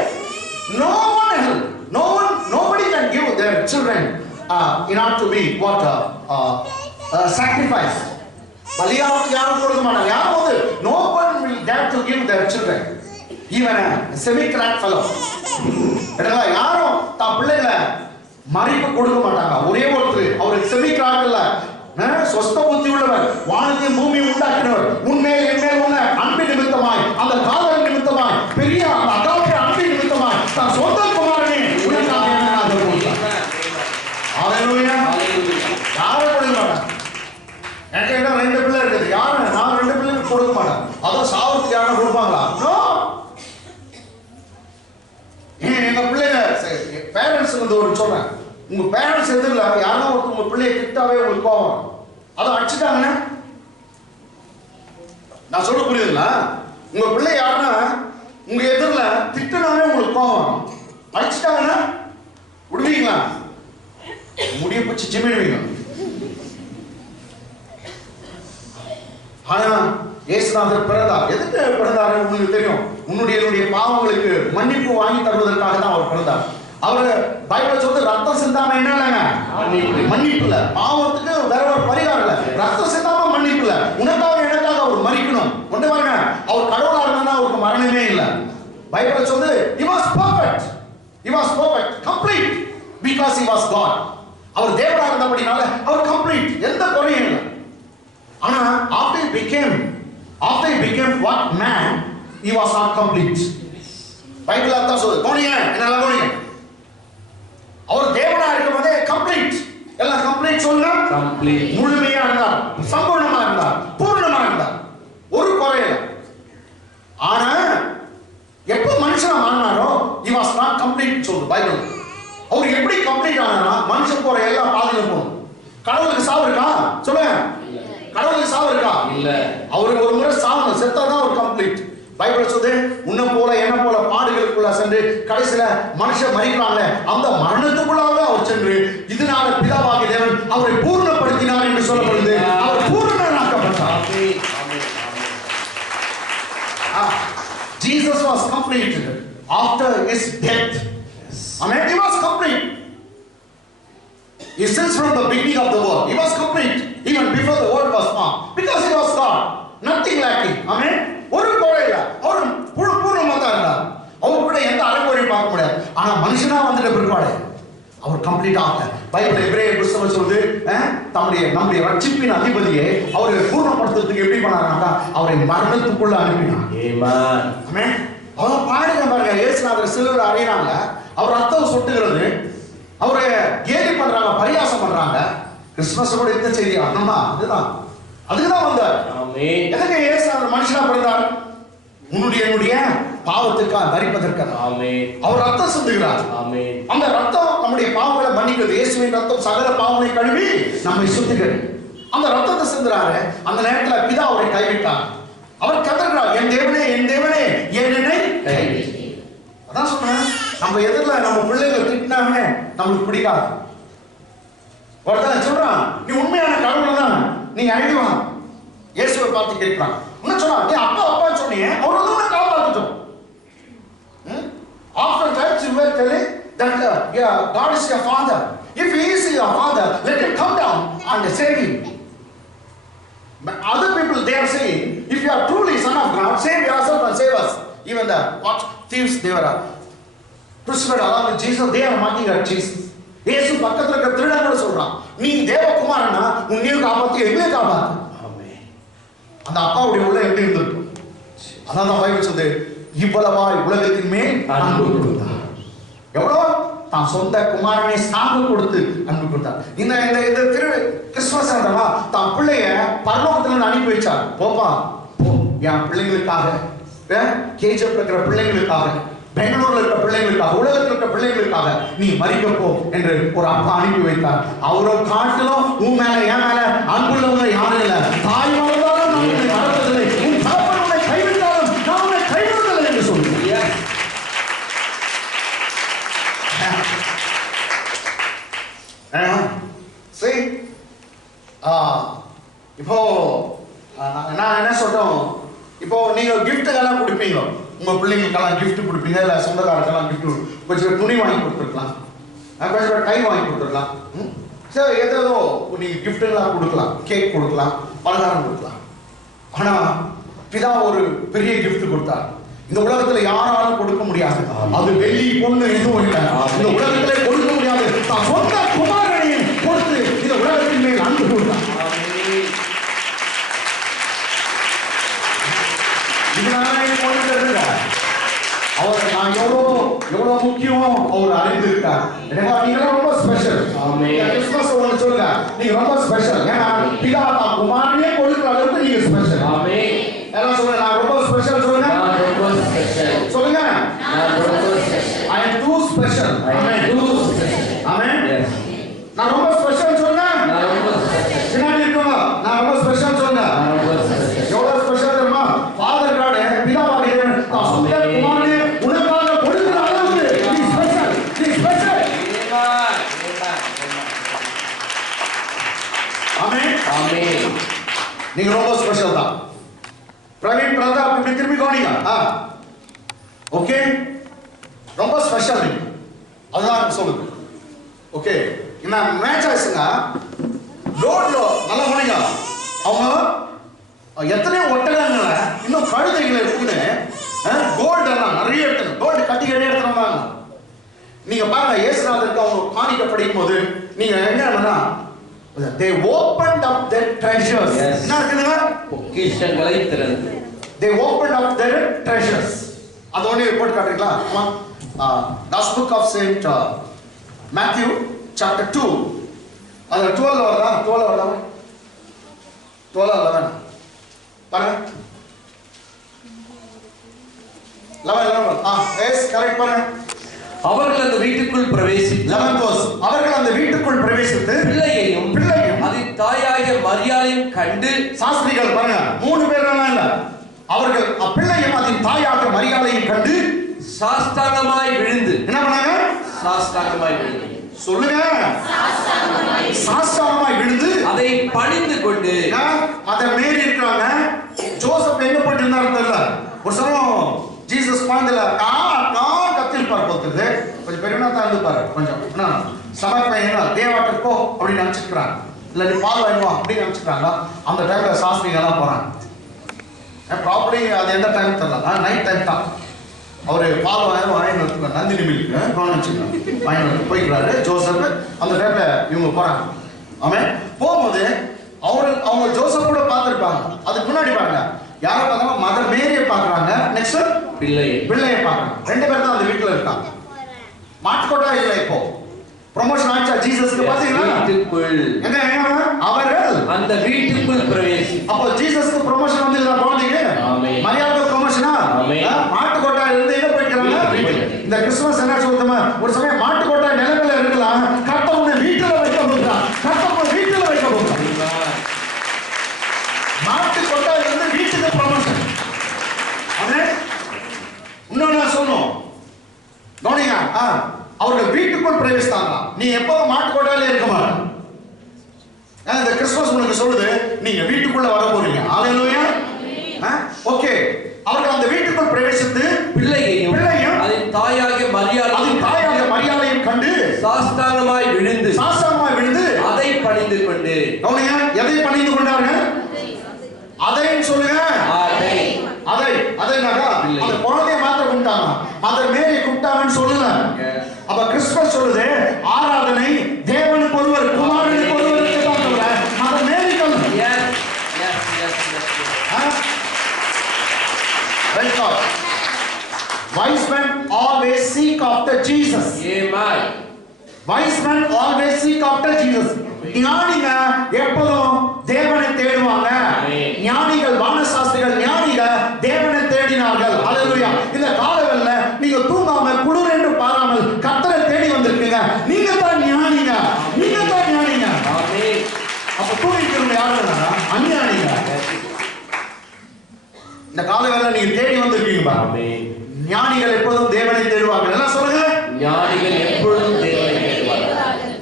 Nobody can give their children in order to be what sacrifice. பலியாக யாரும் கொடுக்க மாட்டாங்க. யாரும் no one will dare to give their children. Even semi crack fellow. யாரும் தான் பிள்ளைகளை மறைப்பு கொடுக்க மாட்டாங்க. ஒரே ஒருத்தர், அவருக்கு செமி கிராக் இல்ல, சொஸ்த புத்தி உள்ளவர், வானத்தையும் பூமியை உண்டாக்கினவர், உண்மையில் என்மேல் உள்ள அன்பின் நிமித்தமாய், அந்த காதல் நிமித்தமாய், பெரிய அந்த அகாப்பே அன்பின் நிமித்தமாய் தான் சொந்த குமாரனே உனக்காக என்ன கொடுத்தார். ஹalleluya. யாரும் கொடுக்க மாட்டாங்க. எனக்கு என்ன 2 பிள்ளை இருக்குது, யாரும் நான் 2 பிள்ளைக்கு கொடுக்க மாட்டேன். அதான் சாவத்துக்கு யாரும் கொடுப்பாங்களா? நோ. எங்க பிள்ளைங்க பேரண்ட்ஸ் வந்து ஒரு சொல்றேன், உங்க பேரண்ட்ஸ் எதிரில் யாரும் ஒருத்தர் உங்க பிள்ளைய திட்டாவே உங்களுக்கு கோவம், அதை அடிச்சுட்டாங்கன்னா நான் சொல்ல புரியுதுங்களா? உங்க பிள்ளை யாருன்னா உங்க எதிரில் திட்டினாவே உங்களுக்கு கோவம், அடிச்சுட்டாங்கன்னா விடுவீங்களா? முடிய பிடிச்சி ஜிமிடுவீங்க. ஆனா இயேசுநாதர் பிறந்தார். எதுக்கு பிறந்தார் உங்களுக்கு தெரியும். உன்னுடைய பாவங்களுக்கு மன்னிப்பு வாங்கி தருவதற்காக தான் அவர் பிறந்தார். அவர் பைபிள் சொல்றது ரத்தம் சிந்தாம என்ன இல்லைங்க, மன்னிப்பு இல்ல. பாவத்துக்கு வேற ஒரு பரிகாரம் இல்ல. ரத்தம் சிந்தாம மன்னிப்பு இல்ல. உனக்காக எனக்காக அவர் மரிக்கணும். கொண்டு பாருங்க, அவர் கடவுளா இருந்தா அவருக்கு மரணமே இல்ல. பைபிள் சொல்றது he was perfect, he was perfect, complete because he was God. அவர் தேவனா இருந்தபடினால அவர் கம்ப்ளீட், எந்த குறையும் இல்லை. ஆனா after he became what man, he was not complete. Bible அதான் சொல்லுது. கோணிங்க என்ன கோணிங்க, அவர் தேவனா இருக்கும்போதே கம்ப்ளீட், எல்லாம் கம்ப்ளீட் சொல்லுங்க, கம்ப்ளீட், முழுமையா இருந்தார், சம்பூர்ணமா இருந்தார், பூர்ணமா இருந்தார், ஒரு குறையில. ஆனா எப்ப மனுஷனா மாறினாரோ he was not complete சொல்லுது பைபிள். அவர் எப்படி கம்ப்ளீட் ஆனாரா? மனுஷன் போற எல்லாம் பாதியில போகணும். கடவுளுக்கு சாவு இருக்கா சொல்லுங்க? கடவுளுக்கு சாவு இருக்கா? இல்ல. அவருக்கு ஒரு முறை சாவணும், செத்தாதான் அவர் கம்ப்ளீட். பைபிள் சொல்லுது, உன்னை போல என்ன போல பாடுகளுக்குள்ள சென்று கடைசியில மனுஷன் மரிக்கிறாங்களே அந்த மரணத்துக்குள்ளாக அவர் சென்று இதனால பிதாவாகிய தேவன் அவரை பூர்ணப்படுத்தினார் என்று சொல்லப்படுது. அவர் பூர்ணனாக்கப்பட்டார். Jesus was completed after his death. Amen. He was complete. He since from the beginning of the world, he was complete even before the world was formed, because he was God, nothing lacking. Amen. ஒரு குறையில அவர் பூர்ணமா தான் இருந்தார். அவர் கூட எந்த அரைகுறையும் பார்க்க முடியாது. ஆனா மனுஷனா வந்துட்ட பிற்பாடு அவர் கம்ப்ளீட் ஆகல. பைபிள் எபிரேயர் புத்தகம் சொல்லுது, நம்முடைய ரட்சிப்பின் அதிபதியை அவரை பூர்ணப்படுத்துறதுக்கு எப்படி பண்ணாருன்னா அவரை மரணத்துக்குள்ள அனுப்பினார். ஆமென். ஆமென். அவர் பாடுங்க பாருங்க, இயேசுநாதர் சிலுவையில் அறையிறாங்க, அவர் ரத்தம் சொட்டுகிறது, அவரை கேலி பண்றாங்க, பரியாசம் பண்றாங்க. கிறிஸ்துமஸ் கூட இந்த செய்தி அண்ணா அதுதான் வந்தார். ஆமென். எதற்கு இயேசுநாதர் மனுஷனா பிறந்தார்? என்னுடைய பாவத்துக்காக மரிப்பதற்காக. ஆமென். அவர் ரத்தம் சிந்துகிறார். ஆமென். அந்த ரத்தம் நம்முடைய பாவங்களை மன்னிக்கிறது. இயேசுவின் ரத்தம் சகல பாவங்களை கழுவி நம்மை சுத்திக்கிறது. அந்த ரத்தத்தை சிந்துறாரு. அந்த நேரத்தில் பிதா அவரை கைவிட்டார். அவர் கதறுகிறார், என் தேவனே என் தேவனே ஏன் என்னை கைவிட்டீர். அதான் சொல்றேன், நம்ம எதிரில் நம்ம பிள்ளைகளை திட்டினாமே நம்மளுக்கு பிடிக்காது. ஒருத்தன் சொல்றான், நீ உண்மையான கடவுள் தான், நீ அழிவான். இயேசுவை பார்த்து கேட்கிறான், என்ன சொன்னான், நீ அப்பா அப்பா சொன்னீங்க, அவர் வந்து உன்னை காப்பாற்றட்டும். After that you were telling that God is your father. If he is your father, let him come down and save you. But other people they are saying, if you are truly son of God, save yourself and save us. Even the thieves they were crucified along with Jesus, they are mocking at Jesus. இயேசு பக்கத்துல இருக்க திருடன் கூட சொல்றான், நீ தேவகுமாரனா உன்னையும் காப்பாத்தி எங்களையும் காப்பாத்து. ஆமென். அந்த அப்பாவுடைய உள்ள எப்படி இருந்திருக்கும்? அதான் பைபிள் சொல்லுது, இவ்வளவாய் உலகத்தின் மேல் அன்பு கொடுத்தார். எவ்வளவு? தான் சொந்த குமாரனை சாவு கொடுத்து அன்பு கொடுத்தார். இந்த கிறிஸ்துமஸ் தான் பிள்ளைய பரலோகத்துல அனுப்பி வச்சார். போப்பா போ, என் பிள்ளைங்களுக்காக, கேஜப் இருக்கிற பிள்ளைங்களுக்காக, பெங்களூர்ல இருக்க பிள்ளைங்களுக்காக, உலகத்தில் இருக்க பிள்ளைங்களுக்காக நீ மரிக்க போ என்று ஒரு அப்பா அனுப்பி வைத்தார். அவரை காட்டிலும் உன் மேல என் மேல அன்புள்ளவங்க யாரும் இல்ல. தாய் மறந்தாலும் நான் உன்னை மறப்பதில்லை, உன் தகப்பன் உன்னை கைவிட்டாலும் நான் உன்னை கைவிடுவதில்லை என்று சொல்லுங்க. இப்போ நான் என்ன சொல்றோம், இப்போ நீங்க கிஃப்ட்டுக்கெல்லாம் கொடுப்பீங்க, உங்க பிள்ளைங்களுக்கெல்லாம் கிஃப்ட் கொடுப்பீங்க, இல்லை சொந்தக்காரருக்கெல்லாம் கிஃப்ட், கொஞ்சம் துணி வாங்கி கொடுத்துருக்கலாம், கொஞ்சம் கை வாங்கி கொடுத்துருக்கலாம், சரி ஏதோ நீங்க கிஃப்ட்டுகளாக கொடுக்கலாம், கேக் கொடுக்கலாம், பலகாரம் கொடுக்கலாம். ஆனா பிதா ஒரு பெரிய கிஃப்ட் கொடுத்தார். இந்த உலகத்துல யாராலும் கொடுக்க முடியாது. அது வெள்ளி பொண்ணு எதுவும் இல்லை. இந்த உலகத்திலே கொடுக்க முடியாது. தான் சொந்த குமாரனை கொடுத்து இந்த உலகத்தின் மேல் அன்பு கூர்ந்தார். அவர் நான் எவ்வளவு முக்கியம் அவர் அறிந்திருக்கார். நீங்க ரொம்ப ஸ்பெஷல். கிறிஸ்துமஸ் ஒன்று சொல்லுங்க, நீங்க ரொம்ப ஸ்பெஷல். ஏன்னா பிதா தான் குமாரனே கொடுக்கிற அளவுக்கு நீங்க ஸ்பெஷல். எல்லாம் சொல்லுங்க, நான் ரொம்ப ஸ்பெஷல். சொல்லுங்க, சொல்லுங்க, I am too special. Amen. நான் ரொம்ப ஸ்பெஷல். சொல்லுங்க, பின்னாடி இருக்கவங்க நான் ரொம்ப ஸ்பெஷல். சொல்லுங்க, எவ்வளவு ஸ்பெஷல் தெரியுமா? ஃபாதர் காட் பிதாவாக இறைவன் தான் சொந்த குமாரனே உனக்காக கொடுக்கிற அளவுக்கு நீ ஸ்பெஷல். நீ ஸ்பெஷல். ஆமென். ஆமென். நீங்க ரொம்ப ஸ்பெஷல் தான். பிரவீன் பிரதாப் இப்படி திரும்பி கவனிங்க. ஓகே, ரொம்ப ஸ்பெஷல் நீங்க. அதுதான் சொல்லுங்க. ஓகே, இந்த மேட்ச் ஆயிடுச்சுங்க. ரோட்ல நல்லா கவனிங்க. அவங்க எத்தனையோ ஒட்டகங்கள இன்னும் கழுதைகளை இருக்குன்னு கோல்டு எல்லாம் நிறைய எடுத்து கோல்டு கட்டி எடுத்துறாங்க. நீங்க பாருங்க, இயேசுநாதருக்கு அவங்க காணிக்கை படிக்கும் போது நீங்க என்னன்னா they opened up their treasures. என்ன இருக்குதுங்க? பொக்கிஷங்களை திறந்து. They opened up their treasures. அதோட report காட்டுறீங்களா? Gospel book of Saint Matthew chapter 2. அது 12 வருதா? 12 வருதா? 12 11 பாருங்க. 11 எஸ் கரெக்ட் பாருங்க. அவர்கள் அந்த வீட்டுக்குள் பிரவேசித்து 11 verse. அவர்கள் அந்த வீட்டுக்குள் பிரவேசித்து பிள்ளையையும் அதன் தாயாகிய மரியாதையும் கண்டு, சாஸ்திரிகள் பாருங்க 3 பேரெல்லாம் இல்ல, அவர்கள் பிள்ளையும் அதன் தாயாகிய மரியாதையும் கண்டு சாஷ்டாங்கமாய் விழுந்து. என்ன பண்ணாங்க? சாஷ்டாங்கமாய் விழுந்து. சொல்லுங்க, சாஷ்டாங்கமாய் விழுந்து அதை பணிந்து கொண்டு. அத மேரி இருக்காங்க. ஜோசப் எங்க போட்டு இருந்தாரு தெரியல. ஒரு சமயம் ஜீசஸ் பாந்தல கத்திருப்பார் போத்துது. கொஞ்சம் பெரியனா தான் இருப்பாரு. கொஞ்சம் சமர்ப்பணம் தேவாட்டர் போ அப்படின்னு நினைச்சுக்கிறாங்க. இல்ல நீ பால் வாங்குவா அப்படின்னு நினைச்சுக்கிறாங்க. அந்த டைம்ல சாஸ்திரிங்க எல்லாம் போறாங்க. ப்ராப்பர்லி அது எந்த டைம் தெரியல, நைட் டைம் தான். அவரு பால் வாங்கிட்டு நந்தினி மில்க்கு வாங்கிட்டு போய்க்கிறாரு ஜோசப். அந்த டைம்ல இவங்க போறாங்க. ஆமென். போகும்போது அவங்க ஜோசப் கூட பார்த்திருப்பாங்க. அதுக்கு முன்னாடி பாருங்க, யாரை பார்த்தாங்க? மதர் மேரியை பார்க்கறாங்க. நெக்ஸ்ட் பிள்ளையை பார்க்கறாங்க. 2 பேர் தான் அந்த வீட்டுல இருக்காங்க. மாட்டுக்கோட்டா இல்லை. இப்போ ப்ரமோஷன் ஆச்சா ஜீசஸ்க்கு? பாத்தீங்களா? எங்க அவர்கள் அந்த வீட்டுக்குள் பிரவேசி. அப்போ ஜீசஸ்க்கு ப்ரமோஷன் வந்து இல்ல குழந்தைங்க. மரியாதை ப்ரமோஷனா? மாட்டுக்கோட்டா இருந்து எங்க போயிட்டாங்க? இந்த கிறிஸ்துமஸ் என்ன சொல்லுமா? ஒரு சமயம் மாட்டுக்கோட்டா நிலத்துல இருக்கலாம், கட்டவங்க வீட்டுல வைக்க போகிறான். கட்டவங்க வீட்டுல வைக்க போகிறான். மாட்டுக்கோட்டா இருந்து வீட்டுக்கு ப்ரமோஷன். இன்னொன்னு சொல்லணும் கவனிங்க. அவர்கள் வீட்டுக்குள் பிரவேசித்தாங்க. நீ எப்பவும் மாட்டுக்கோட்டையில இருக்க மாட்டேன். இந்த கிறிஸ்துமஸ் உங்களுக்கு சொல்லுது, நீங்க வீட்டுக்குள்ள வர போறீங்க. ஹalleluya. ஓகே, அவர்கள் அந்த வீட்டுக்குள் பிரவேசித்து பிள்ளையையும் அதன் தாயாகிய மரியாதையும் கண்டு சாஷ்டாங்கமாய் விழுந்து அதை பணிந்து கொண்டு. கவனிங்க, எதை பணிந்து கொண்டார்கள்? அதை சொல்லுங்க. அதைனாக்கா அந்த குழந்தைய மாத்திர கும்பிட்டாங்க, மதர் மேரி கும்பிட்டாங்கன்னு சொல்லுங்க. அப்ப கிறிஸ்துமஸ் சொல்லுது, ஆராதனை தேவனுக்கு ஒருவர் குமாரனுக்கு ஒருவருக்கு தான். மதர் மேரி wise men always seek after Jesus. Amen. Wise men always seek after Jesus. ஞானிங்க எப்போதும் தேவனை தேடுவாங்க. ஞானிகள், வானசாஸ்திரிகள் ஞானிகள் தேவனை தேடினார்கள். ஹalleluya. இந்த காலவெல்ல நீங்க தூங்காம குளிர் என்று பாராமல் கர்த்தரை தேடி வந்திருக்கீங்க. நீங்க தான் ஞானிங்க. ஆமென். அப்ப தூங்கிக்கிறவங்க யாருன்னா அஞ்ஞானிங்க. இந்த காலவெல்ல நீங்க தேடி வந்திருக்கீங்க. ஆமென். ஞானிகள் எப்போதும் தேவனை தேடுவார்கள். எல்லாம் சொல்லுங்க, ஞானிகள் எப்பொழுதும் தேவனை தேடுவார்கள்.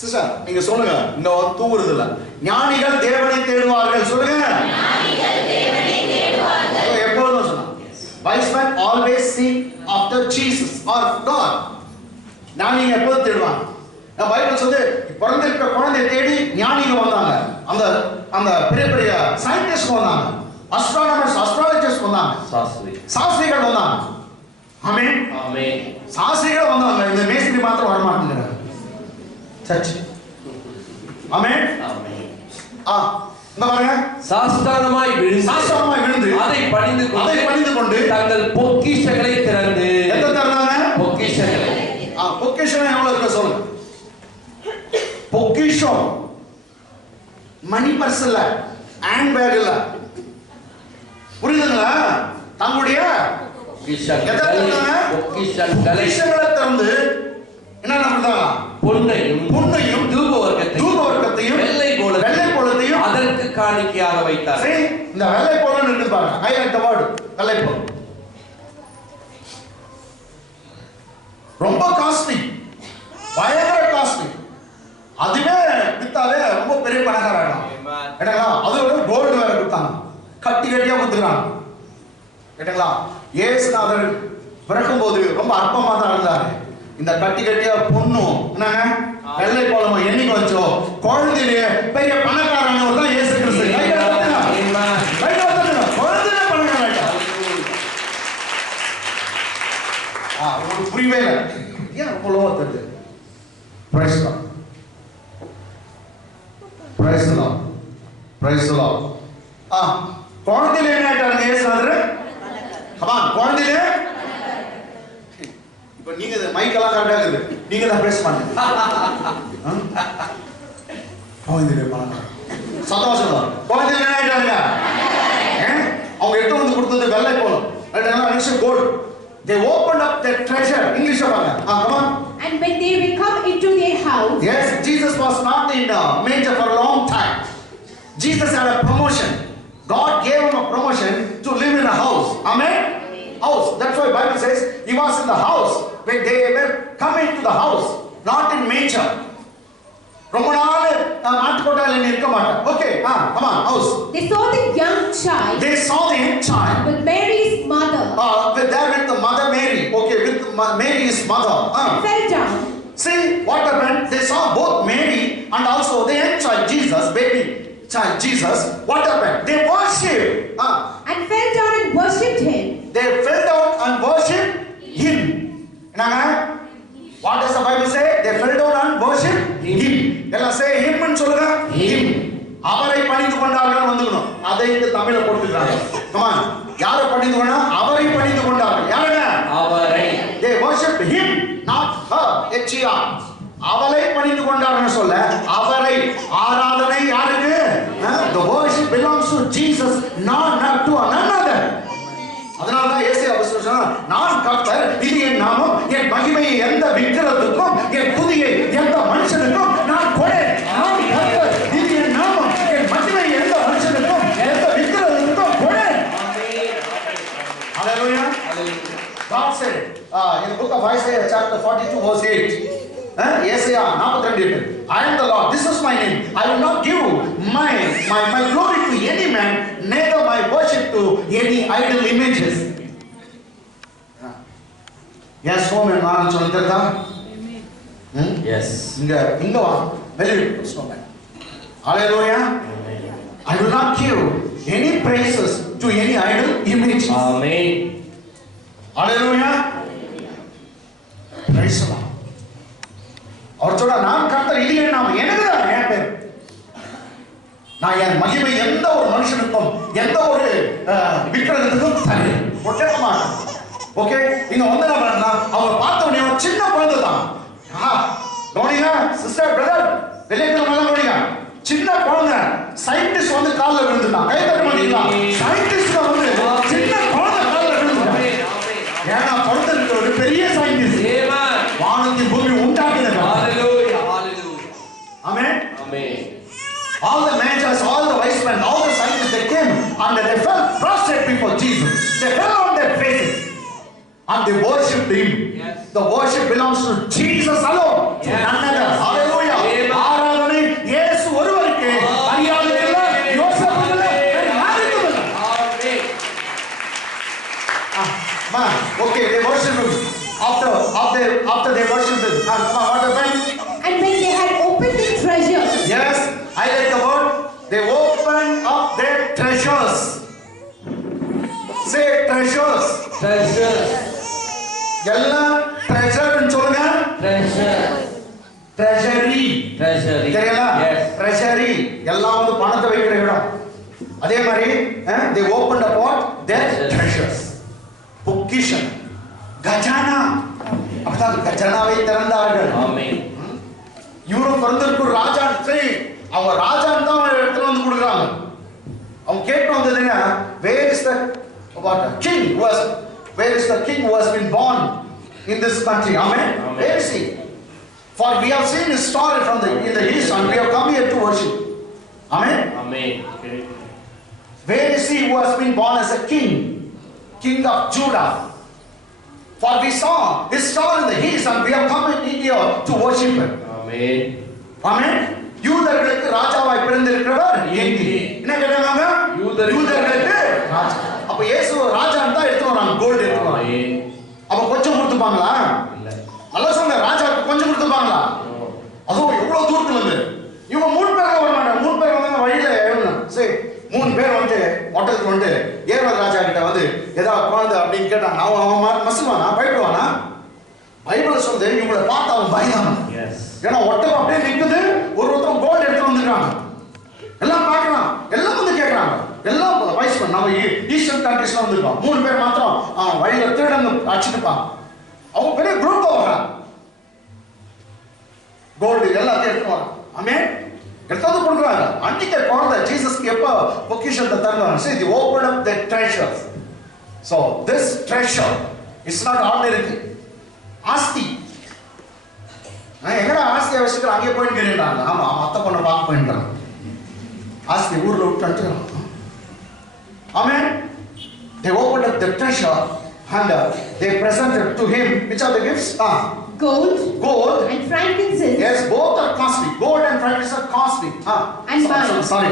சிஸ்டர் நீங்க சொல்லுங்க, இங்க தூங்குறது இல்ல. ஞானிகள் தேவனை தேடுவார்கள். சொல்லுங்க, ஞானிகள் தேவனை தேடுவார்கள். எப்போதும் சொல்லுங்க. Wise men always seek after Jesus or God. ஞானிங்க எப்போதும் தேடுவாங்க. நான் பைபிள் சொல்லுது, பிறந்திருக்கிற குழந்தையை தேடி ஞானிங்க வந்தாங்க. அந்த பெரிய பெரிய சயின்டிஸ்ட் வந்தாங்க, அஸ்ட்ரானமர்ஸ், அஸ்ட்ராலஜர்ஸ் வந்தாங்க. சாஸ்திரிகள் வந்தாங்க. ஆமென். ஆமென். சாஸ்திரிகள் வந்தாங்க. இந்த மேஸ்திரி மாத்திரம் வர மாட்டேங்கிறார் சர்ச். ஆமென். ஆமென். இந்த பாருங்க, சாஸ்தாங்கமாய் விழுந்து அதை பணிந்து கொண்டு தங்கள் பொக்கிஷங்களை திறந்து. எதை திறந்தாங்க? பொக்கிஷங்களை. பொக்கிஷம் எவ்வளவு இருக்க சொல்லுங்க. பொக்கிஷம் மணி பர்ஸ் இல்ல, ஹேண்ட் பேக் இல்ல, புரியுதுங்களா? தங்களுடைய பொக்கிஷங்களை திறந்து என்ன பண்றாங்க? பொன்னையும் தூபவர்க்கத்தையும் வெள்ளை போலத்தையும் அதற்கு காணிக்கையாக வைத்தார். சரி, இந்த வெள்ளை போலன்னு இருக்கு பாருங்க. ஹைலைட் தி வேர்ட் வெள்ளை போல. ரொம்ப காஸ்ட்லி, பயங்கர காஸ்ட்லி. அதுவே வித்தாலே ரொம்ப பெரிய பணக்காரர் ஆகலாம். கேட்டங்களா? அது கோல்டு வேற கொடுத்தாங்க, கட்டி கட்டியா கொடுத்துக்கிறாங்க. கேட்டங்களா? இயேசுநாதர் பிறக்கும்போது ரொம்ப அற்பமா தான் இருந்தாரு. இந்த கட்டி கட்டியா பொண்ணும் என்னங்க வெள்ளை போலமா என்னைக்கு வச்சோம்? குழந்தையிலே பெரிய பணக்காரங்க தான் இயேசு கிறிஸ்து. குழந்தையில பணக்காரங்க. உங்களுக்கு புரியவே இல்லை. ஏன் ரொம்ப லோவா தெரியுது? Praise Lord, praise Lord, praise Lord. குழந்தையில என்ன ஆயிட்டாருங்க இயேசுநாதர்? குழந்தையில இப்ப நீங்க மைக்கெல்லாம் கரெக்டா இருக்குது, நீங்க தான் பிரஸ் பண்ணுங்க. குழந்தையில பணக்காரங்க சந்தோஷம். குழந்தையில என்ன ஆயிட்டாருங்க? அவங்க எடுத்து வந்து கொடுத்தது வெள்ளை போலம். Gold. They opened up their treasure. English பாருங்க. Come on. And when they will come into their house. Yes, Jesus was not in manger for a long time. Jesus had a promotion. God gave him a promotion to live in a house. Amen. House. That's why Bible says he was in the house when they were coming to the house, not in manger. ரொம்ப நாள் மாட்டுக்கொட்டாயில இருக்க மாட்டார். Okay, come on, house. They saw the young child. They saw the young child with Mary's mother. With the mother Mary. Okay, with Mary's mother. Fell down. See what happened? They saw both Mary and also the young child Jesus, baby child Jesus. What happened? They worshipped. And fell down and worshipped him. They fell down and worshipped him. What does the Bible say? They fell down and worshipped him. Ella say him and சொல்லுங்க. Him. அவரை பணிந்து கொண்டார்கள் வந்துக்கணும். அதை இந்த தமிழ்ல போட்டுறாங்க. Come on. யாரை பணிந்து கொண்டா? அவரை பணிந்து கொண்டார்கள். யாருங்க? அவரை. They worshipped him, not her. H-E-R. அவளை பணிந்து கொண்டார்கள் சொல்ல, அவரை. ஆராதனை யாருக்கு? The worship belongs to Jesus, not to another. அதனால தான் ஏசாயா அப்போஸ்தலன் சொன்னார், நான் கர்த்தர், இது என் நாமம், என் மகிமையை எந்த விக்கிரகத்துக்கும், என் துதியை எந்த மனுஷனுக்கும் நான் கொடேன். நான் கர்த்தர், இது என் நாமம், என் மகிமையை எந்த மனுஷனுக்கும், எந்த விக்கிரகத்துக்கும் கொடேன். Hallelujah. God said in the book of Isaiah chapter 42 verse 8. Isaiah 42. I am the Lord. This is my name. I will not give my glory to any man, neither my worship to any idol images. Yes, home and man சொல்லிட்டா? Yes. இங்க வா. Very good. Hallelujah. I will not give any praises to any idol images. Amen. Hallelujah. Praise the Lord. அவர் சொல்ற, நான் கர்த்தர், இது என் நாமம், எனக்குதான் என் பேர். நான் என் மகிமை எந்த ஒரு மனுஷனுக்கும் எந்த ஒரு விக்கிரகத்துக்கும் தரேன், ஒட்டேக்க மாட்டேன். ஓகே, நீங்க வந்து என்ன பண்ணா, அவர் பார்த்த உடனே ஒரு சின்ன குழந்தை தான். கவனிங்க சிஸ்டர் பிரதர், வெளியே கவனிங்க, சின்ன குழந்தை சயின்டிஸ்ட் வந்து காலில் விழுந்துட்டான். கை தட்ட மாட்டீங்களா? சயின்டிஸ்ட் வந்து சின்ன குழந்தை காலில் விழுந்துட்டான். ஏன்னா குழந்தை ஒரு பெரிய சயின்டிஸ்ட், வானத்தின் பூமி உண்டாக்கினவர். Hallelujah, hallelujah. Amen. Amen. All the managers, all the wise men, all the scientists, they came and they fell prostrate before Jesus. They fell on their faces and they worshipped him. Yes. The worship belongs to Jesus alone. Yes. None other. Hallelujah. ஆராதனை இயேசு ஒருவருக்கே. மரியாதை இல்ல, யோசேப்பு இல்ல, யாருக்கும் இல்ல. Man, okay, they worshiped him. After they worshipped him, what happened? And when they had opened the treasures. Yes, I like the word. They opened up their treasures. Say treasures. treasures. எல்லாம் ட்ரெஷர்னு சொல்லுங்க. Treasure. Treasury. Treasury. தெரியல? Yes. Treasury எல்லாம் வந்து பணத்தை வைக்கிற இடம். அதே மாதிரி they opened up what? Their treasures. பொக்கிஷம். கஜானா. அப்பதான் கஜானாவை திறந்தார்கள். Amen. இவரும் பிறந்திருக்கும் ராஜா சரி அவங்க ராஜான்னு தான் இடத்துல வந்து கொடுக்குறாங்க. அவங்க கேட்டு வந்ததுங்க where is the king who has been born in this country? Amen. Where is he? For we have seen his star from in the east and we have come here to worship. Amen. Amen. Where is he who has been born as a king of Judah? For we saw his star in the east and we have come here to worship him. Amen. Amen. யூதர்களுக்கு ராஜாவாய் பிறந்திருக்கிறவர் எங்கே? என்ன கேட்டாங்க? யூதர்களுக்கு ராஜா. அப்ப இயேசு ராஜான்னு தான் எடுத்து வராங்க. கோல்ட் எடுத்து வராங்க. அப்ப கொஞ்சம் கொடுத்துப்பாங்களா? இல்ல. நல்லா சொல்லுங்க, ராஜாவுக்கு கொஞ்சம் கொடுத்துப்பாங்களா? அதுவும் எவ்வளவு தூரத்துல இருந்து இவங்க 3 பேர் வர மாட்டாங்க. 3 பேர் வந்து வழியில ஏறணும். சரி 3 பேர் வந்து ஒட்டத்துக்கு வந்து ஏரோது ராஜா கிட்ட வந்து ஏதாவது குழந்தை அப்படின்னு கேட்டாங்க. அவன் மசுவானா பயப்படுவானா? பைபிள் சொல்லுது இவங்களை பார்த்து அவன் பயந்தான். ஏன்னா ஒட்டகம் அப்படியே நிக்குது, ஒருத்தரும் கோல்டு எடுத்து வந்துருக்காங்க. எல்லாம் பார்க்கலாம், எல்லாம் வந்து கேட்கறாங்க. எல்லாம் வயசு நம்ம ஈஸ்டர்ன் கண்ட்ரீஸ்ல வந்துருக்கோம். 3 பேர் மாத்திரம் வழியில திருடங்க அடிச்சுட்டுப்பாங்க. அவங்க பெரிய குரூப் வர்றாங்க. கோல்டு எல்லாத்தையும் எடுத்து வராங்க. ஆமென். எடுத்து கொடுக்குறாங்க. அன்னைக்கு குழந்தை ஜீசஸ்க்கு எப்போ பொக்கிஷத்தை தருவாங்க. See, they opened up their treasures. So this treasure is not ordinary thing. ஆஸ்தி. எங்கடா ஆஸ்தியை வச்சுட்டு அங்கே போயிட்டு கேட்டாங்க. ஆமா அத்தை பொண்ணை பார்க்க போயிட்டாங்க. ஆஸ்தி ஊர்ல விட்டு அடிச்சுக்கிறாங்க. ஆமென். They opened up the treasure and they presented to him which are the gifts? Gold and frankincense. Yes, both are costly. Gold and frankincense are costly. And myrrh. Sorry,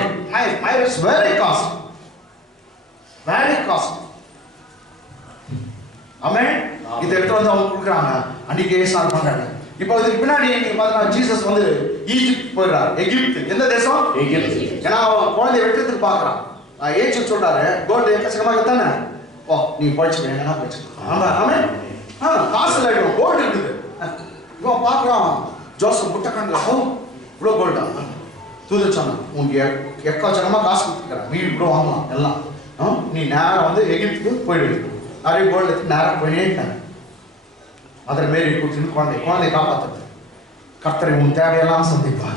myrrh is very costly. Very costly. Amen. இத எடுத்து வந்து அவங்க கொடுக்குறாங்க. அன்னைக்கு ஏசார் பண்றாங்க. இப்போ இதுக்கு பின்னாடி நீங்க பார்த்தா ஜீசஸ் வந்து ஈஜிப்ட் போறார். எகிப்து. எந்த தேசம்? எகிப்து. ஏன்னா அவன் குழந்தையை வெட்டத்துக்கு பார்க்கறான். ஏஜு சொல்றாரு கோல்டு எக்கச்சக்கமா தானே. ஓ நீ படிச்சு என்ன படிச்சு. ஆமா ஆமென். காசு இல்ல கோல்டு இருக்குது. இவன் பார்க்கறான் ஜோசப் முட்டக்கண்ல இவ்வளோ கோல்டா தூது சொன்னான். உங்களுக்கு எக்கச்சக்கமா காசு கொடுத்துக்கிறேன். வீடு கூட வாங்கலாம் எல்லாம். நீ நேரம் வந்து எகிப்துக்கு போயிடுது. நிறைய கோல்டு எடுத்து நேரம் போயிட்டேன். அதில் மேரி கூட்டின்னு குழந்தை காப்பாற்றுறது. கர்த்தரை உன் தேவையெல்லாம் சந்திப்பார்.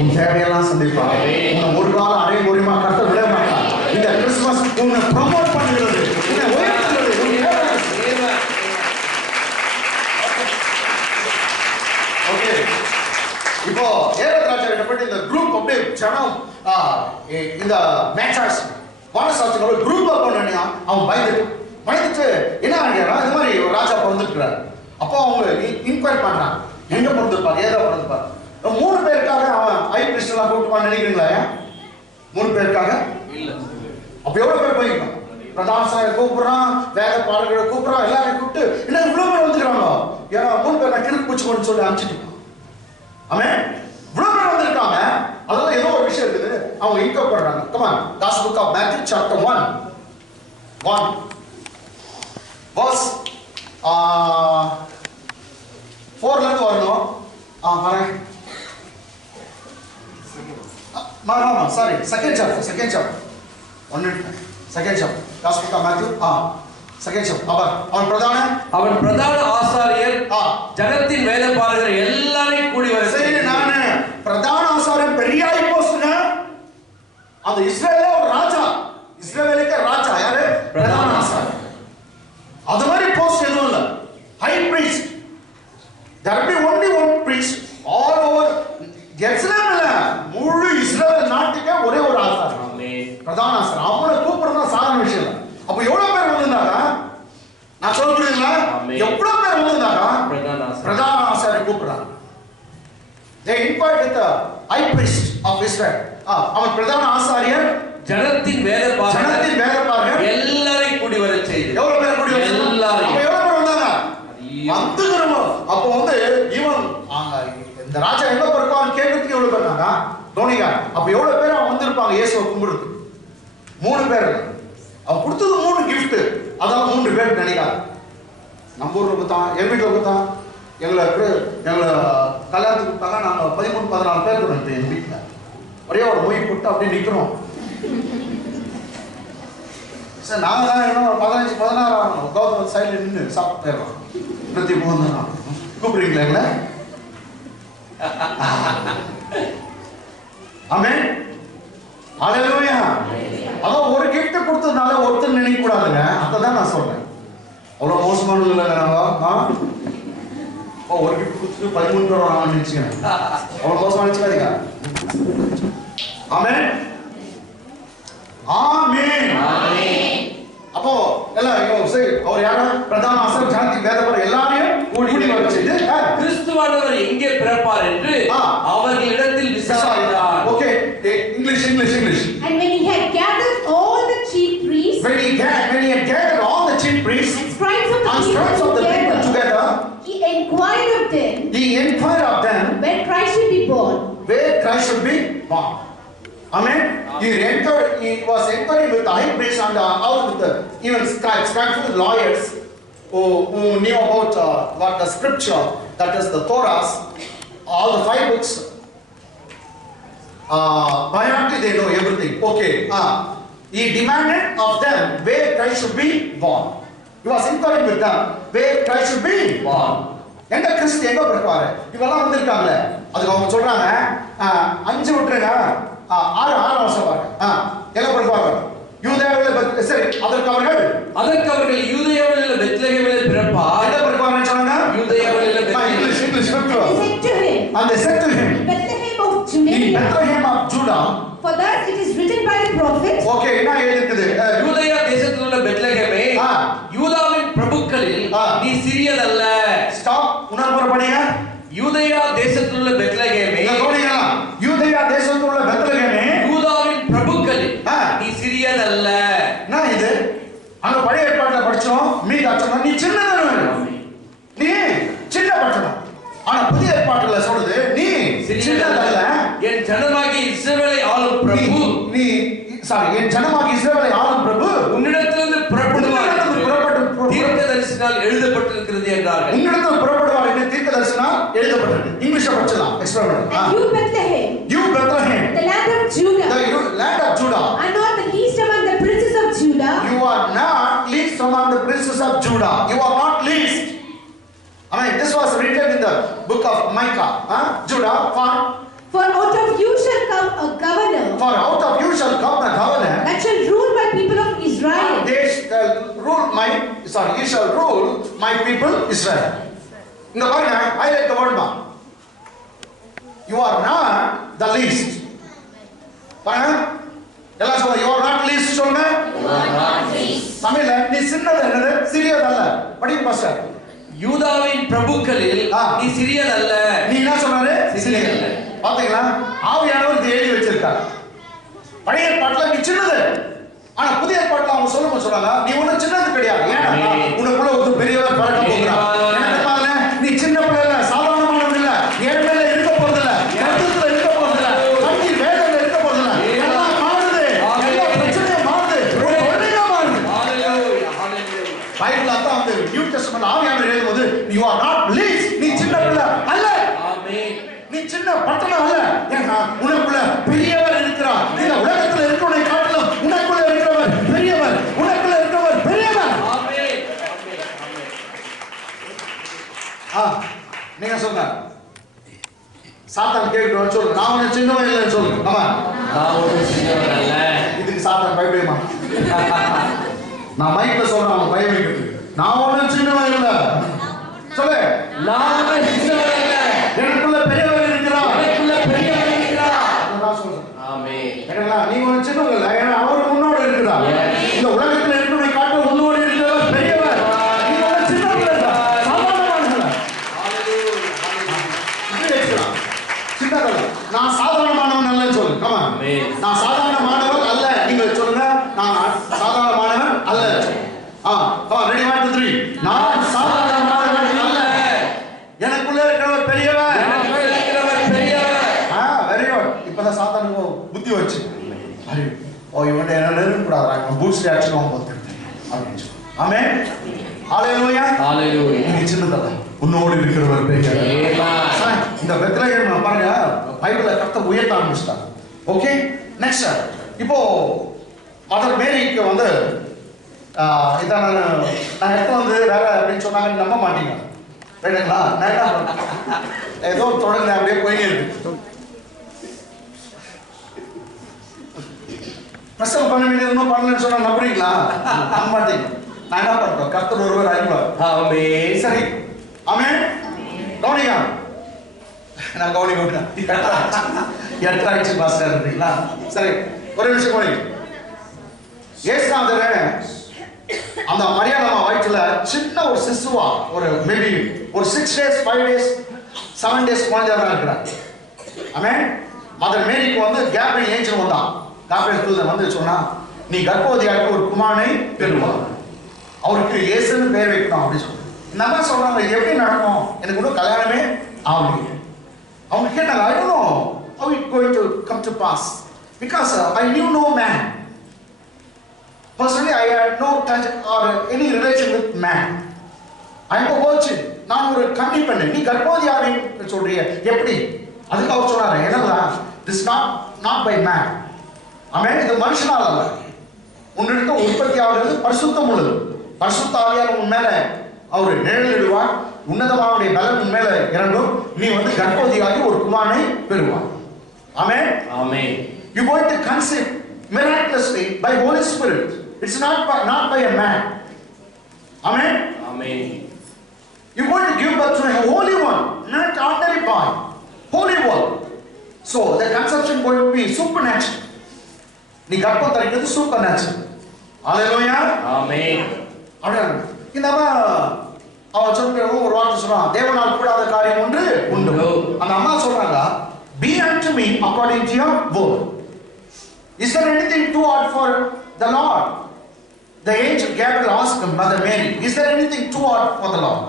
உன் தேவையெல்லாம் சந்திப்பார். உன்னை ஒரு காலம் அரைமுறைமா கர்த்தர் விட மாட்டார். இந்த கிறிஸ்துமஸ் உன்னை ப்ரமோட் பண்ணுகிறது, உன்னை உயர்த்துகிறது. ஓகே, இப்போ ஏரோது ராஜா கிட்ட போயிட்டு இந்த குரூப் அப்படியே ஜனம் இந்த மேட்சர்ஸ் வானசாட்சிகளோட குரூப்பா போனோன்னா அவன் பயந்துட்டு என்ன ஆகியா இது மாதிரி ஒரு ராஜா பிறந்துருக்கிறார். அப்போ அவங்க இன்கொயர் பண்றாங்க எங்க பிறந்திருப்பார், ஏதோ பிறந்திருப்பார். 3 பேருக்காக அவன் ஐ பிரிஸ்ட் எல்லாம் கூப்பிட்டு நினைக்கிறீங்களா? 3 பேருக்காக இல்ல. அப்ப எவ்வளவு பேர் போயிருக்கான்? பிரதான சாயர் கூப்பிடுறான், வேத பாடல்களை கூப்பிடுறான், எல்லாரையும் கூப்பிட்டு என்ன இவ்வளவு பேர் வந்துக்கிறாங்க. ஏன்னா 3 பேர் நான் கிழக்கு பூச்சி கொண்டு சொல்லி அனுப்பிச்சிட்டு ஆமென். இவ்வளவு பேர் வந்திருக்காங்க. அதெல்லாம் ஏதோ ஒரு விஷயம் இருக்குது. அவங்க இன்கொயர் பண்றாங்க. Come on, gospel book of Matthew chapter 1 verse 4ல இருந்து வரணும். வரேன். மாமா sorry second chapter gospel of Matthew second chapter. அவன் பிரதான ஆசாரியர் ஜனத்தின் வேதபாரகர் எல்லாரையும் கூடி வர சரி. நான் பிரதான ஆசாரியர் பெரியாய் போஸ்ட்ங்க. அந்த இஸ்ரவேலே ஒரு ராஜா, இஸ்ரவேலுக்கு ராஜா யாரு? பிரதான ஆசாரியர். அது மாதிரி போஸ்ட் எதுவும் இல்ல. High priest. there will be only one priest all over Jerusalem இல்ல, முழு இஸ்ரவேல் நாட்டுக்கே ஒரே ஒரு ஆசாரியர். ஆமென். பிரதான ஆசாரியர். அவங்கள கூப்பிடுறது சாதாரண விஷயம் இல்ல. அப்ப எவ்வளவு பேர் வந்திருந்தாங்க நான் சொல்ல முடியுங்களா? எவ்வளவு பேர் வந்திருந்தாங்க? பிரதான ஆசாரியர் கூப்பிடுறாங்க. they inquired with the high priest of Israel. அவன் பிரதான ஆசாரியர் ஜனத்தின் வேதபாரகர் எல்லாரையும் கூடி வர செய்து. எவ்வளவு பேர் கூடி வர? எல்லாரையும். அப்ப எவ்வளவு பேர் வந்தாங்க? அப்போ வந்து இவன் இந்த ராஜா எங்க பிறப்பான்னு கேட்கறதுக்கு எவ்வளவு பேர் இருந்தாங்க? தோனிகா. அப்ப எவ்வளவு பேர் அவன் வந்திருப்பாங்க இயேசுவை கும்பிடுறதுக்கு? 3 பேர். அவன் கொடுத்தது 3 gift. அதான் 3 பேர் நினைக்காது. நம்ம ஊர்ல கொடுத்தான், எங்க வீட்டுல கொடுத்தான், எங்களை கல்யாணத்துக்கு கொடுத்தாங்க. நாங்க 13-14 பேர் இருக்கோம் இப்போ எங்க வீட்டுல. ஒரே ஒரு மொய் போட்டு அப்படியே நிக்கிறோம். சார் நாங்க தான் என்ன 15-16 ஆகணும். கௌதம் சைட்ல நின்று சாப்பிட்டு போயிடலாம். பிரதி போகணும் கூப்பிடுறீங்களா எங்களை? ஆமென். ஹalleluya. அதான் ஒரு கிஃப்ட் கொடுத்ததுனால ஒருத்தர் நினைக்க கூடாதுங்க. அதான் நான் சொல்றேன். அவ்வளவு மோசமானது இல்லைங்க நாங்க. ஒரு கிஃப்ட் கொடுத்து 13 பேர் வராங்கன்னு நினைச்சீங்க. அவ்வளவு மோசமா நினைச்சுக்காதீங்க. ஆமென். ஆமென். ஆமென். அப்போ எல்லாம் சரி, அவர் யாரா பிரதான ஆசாரியர் ஜாதி வேதபாரகர் எல்லாரையும் கூடி வச்சிட்டு கிறிஸ்துவானவர் எங்கே பிறப்பார் என்று அவர்களிடத்தில் விசாரித்தார். Okay, English. And when he had gathered all the chief priests, when he had gathered all the chief priests and scribes of the people together, he inquired of them when Christ should be born. Where Christ should be born. Amen. He was entering with the high priest and out with the even scribes, lawyers who knew about what the scripture, that is the Torah, all the 5 books. By heart they know everything. Okay. He demanded of them where Christ should be born. He was inquiring with them where Christ should be born. எங்க கிறிஸ்து எங்க பிறப்பாரு? இவெல்லாம் வந்திருக்காங்களே, அதுக்கு அவங்க சொல்றாங்க 5 விட்டுருங்க, 6 வருஷம் பாருங்க. எங்க பிறப்பாங்க? யூதேயாவில். சரி, அதற்கு அவர்கள் யூதேயாவில் பெத்லகேமில் பிறப்பார். எங்க பிறப்பாங்கன்னு சொன்னாங்க? யூதேயாவில் English. And they said to him, Bethlehem of Judea. Bethlehem of Judah. For thus it is written by the prophet. Okay, என்ன எழுதிருக்குது? யூதேயா தேசத்தில் உள்ள பெத்லகேமே, யூதாவின் பிரபுக்களில் நீ சிறியதல்ல. ஸ்டாப். உணர்வு படிங்க. யூதேயா தேசத்தில் உள்ள பெத்லகேமே, யூதேயா தேசத்தில் உள்ள பெத்லகேமே, யூதாவின் பிரபுக்களில் நீ சிறியதல்ல. என்ன இது? அங்க பழைய ஏற்பாட்டுல படிச்சோம், மீகாச்சோம், நீ சின்னதல்ல, நீ சின்ன பட்டணம். ஆனா புதிய ஏற்பாட்டுல சொல்றது நீ சின்னதல்ல. என் ஜனமாகி இஸ்ரவேலை ஆளும் பிரபு, நீ என் ஜனமாகி இஸ்ரவேலை ஆளும் பிரபு உன்னிடத்திலிருந்து புறப்படுவார் தீர்க்கதரிசினால் எழுதப்பட்டிருக்கிறது என்றார்கள். உன்னிடத்தில் புறப்படுவார் என்று தீர்க்கதரிசினால் எழுதப்பட்டிருக்கு. இங்கிலீஷ்ல படிச்சலாம். எக்ஸ்பிளைன் பண்ணுங்க. You Bethlehem, the land of Judah, are not the least among the princes of Judah. You are not least among the princes of Judah. You are not least. I mean, this was written in the book of Micah. Judah, for out of you shall come a governor. For out of you shall come a governor that shall rule my people of Israel. You shall rule my people Israel. இந்த பாருங்க, highlight the word. You are not the least. பாருங்க, எல்லாம் சொல்லுங்க, you are not least சொல்லுங்க. You are not least. தமிழ்ல நீ சின்னது என்னது? சிறியதல்ல. படிங்க பாஸ்டர். யூதாவின் பிரபுக்களில் நீ சிறியதல்ல. நீ என்ன சொன்னாரு? சிறியதல்ல. பாத்தீங்களா? ஆவியானவர் எழுதி வச்சிருக்கார். பழைய ஏற்பாட்டுல நீ சின்னது, ஆனா புதிய ஏற்பாட்டுல அவங்க சொல்றாங்க நீ ஒன்னும் சின்னது கிடையாது. ஏன்னா உனக்குள்ள ஒரு பெரியவர் பிறக்க போகிறார். நீ சின்ன பிள்ளை இல்ல, சாதாரணமானது இல்ல, ஏழ்மையில இருக்க போறது இல்ல, கஷ்டத்துல இருக்க போறது இல்ல, கண்ணீர் வேதனையில இருக்க போறது இல்ல. எல்லாம் மாறுது, எல்லா பிரச்சனையும் மாறுது, ஒழுங்கா மாறுது. பைபிள்ல தான் வந்து நியூ டெஸ்டமென்ட் ஆவியானவர் எழுதும்போது you are not least, நீ சின்ன பிள்ளை அல்ல. நீ சின்ன பட்டணம் அல்ல. ஏன்னா உனக்குள்ள பெரியவர் இருக்கிறார். இந்த உலகத்துல இருக்கிறவனை காட்டிலும் உனக்குள்ள இருக்கிறவர் பெரியவர். உனக்குள்ள இருக்கிறவர் பெரியவர். நீங்க சொல்லுங்க. சாத்தான் கேட்கிறோம் சொல்லுங்க. நான் ஒண்ணு சின்னவன் இல்லைன்னு சொல்லுங்க. ஆமா, நான் ஒண்ணு சின்னவன் அல்ல. இதுக்கு சாத்தான் பயப்படுமா? நான் மைக்ல சொல்றேன், அவன் பயம் வைக்கிறது. நான் ஒண்ணு சின்னவன் இல்லை சொல்லு. நான் ஒண்ணு சின்னவன் அல்ல. எனக்குள்ள பெரியவர் இருக்கிறார். எனக்குள்ள பெரியவர் இருக்கிறார். நான் சொல்றேன். ஆமென். ஏன்னா நீங்க ஒண்ணு சின்னவங்க இல்லை. ஏன்னா அவர் முன்னோடு இருக்கிறார். இந்த உலகத்துல இருக்கிறவனை காட்ட முன்னோடு இருக்கிறவர் பெரியவர். நீங்க ஒண்ணு சின்னவங்க இல்லை, சாதாரணமானவங்க. சின்னதல்ல. நான் சாதாரணமானவன் அல்ல சொல்லு. கமா, நான் சாதாரணமானவன் அல்ல. நீங்க சொல்லுங்க, நான் சாதாரணமானவன் அல்ல. ரெடி 1 2 3. நான் சாதாரணமானவன் அல்ல. எனக்குள்ள இருக்கிறவர் பெரியவர். Very good. இப்பதான் சாத்தானுக்கு புத்தி வச்சு இவன் என்ன நெருங்கக்கூடாது, பூட்ஸ் ஆக்சுவலாக போட்டு அப்படின்னு சொல்லி ஆமென். ஹalleluya. Hallelujah. நீ சின்னதல்ல, உன்னோடு இருக்கிறவர் பெரியவர். Amen. இந்த பெத்லகேம் பாருங்க, பைபிள்ல கர்த்தர் உயர்த்த ஆரம்பிச்சிட்டாங்க. ஓகே, நெக்ஸ்ட் இப்போ மதர் மேரிக்கு வந்து இதான் நான் எடுத்து வந்து வேற அப்படின்னு சொன்னாங்க, நம்ப மாட்டீங்க ரைட்டுங்களா? நான் என்ன பண்ணேன், ஏதோ தொடர்ந்து அப்படியே போயிட்டே இருக்கு. பிரசவம் பண்ண வேண்டியது பண்ணலன்னு சொன்னா நம்புறீங்களா? நம்ப மாட்டீங்க. நான் என்ன பண்றோம், கர்த்தர் ஒருவர் அறிவார். Amen. சரி, ஆமென். கவனிங்க, நான் கவனிக்க எட்டாயிடுச்சு பாஸ்டர் இருக்கீங்களா? சரி, ஒரு நிமிஷம் கவனிங்க. ஏசுநாதர் அந்த மரியாதை வயிற்றுல சின்ன ஒரு சிசுவா, ஒரு மேபி ஒரு 6 days 5 days 7 days குழந்தையா தான் இருக்கிறார். ஆமென். மதர் மேரிக்கு வந்து கேப்ரியல் ஏஞ்சல் வந்தான். கேப்ரியல் தூதன் வந்து சொன்னா, நீ கர்ப்பவதியாக ஒரு குமாரனை பெறுவாய், அவருக்கு இயேசுன்னு பேர் வைக்கணும் அப்படின்னு சொல்லி. இந்த அம்மா சொல்றாங்க, இது எப்படி நடக்கும், எனக்கு இன்னும் கல்யாணமே ஆகலையே. அவங்க கேட்டாங்க, I don't know how it going to come to pass because I knew no man. Personally, I had no touch or any relation with man. I am a virgin. நான் ஒரு கன்னி பெண்ணு, நீ கர்ப்பவதியாவின்னு சொல்றிய எப்படி? அதுக்கு அவர் சொன்னாரு, என்னன்னா this not by man. ஆமென். இது மனுஷனால அல்ல, உன்னிடத்து உற்பத்தி ஆகிறது பரிசுத்தம் உள்ளது. பரிசுத்த ஆவியார் உன் மேல அவர் நிழலிடுவார், உன்னதமாவுடைய பலன் உன் மேல இறங்கும், நீ வந்து கர்ப்பவதியாகி ஒரு குமாரனை பெறுவாய். ஆமென். Amen. You going to conceive miraculously by Holy Spirit. It's not by a man. Amen. Amen. You going to give birth to a holy one, not ordinary boy, holy one. So the conception going to be supernatural. நீ கர்ப்பம் தரிக்கிறது supernatural. Hallelujah. Amen. அப்படியே இந்த அம்மா அவன் சொல்ற ஒரு வார்த்தை சொல்றான், தேவனால் கூடாத காரியம் ஒன்று உண்டு. அந்த அம்மா சொல்றாங்க, be unto me according to your word. Is there anything too hard for the Lord? The angel Gabriel asked Mother Mary, is there anything too hard for the Lord?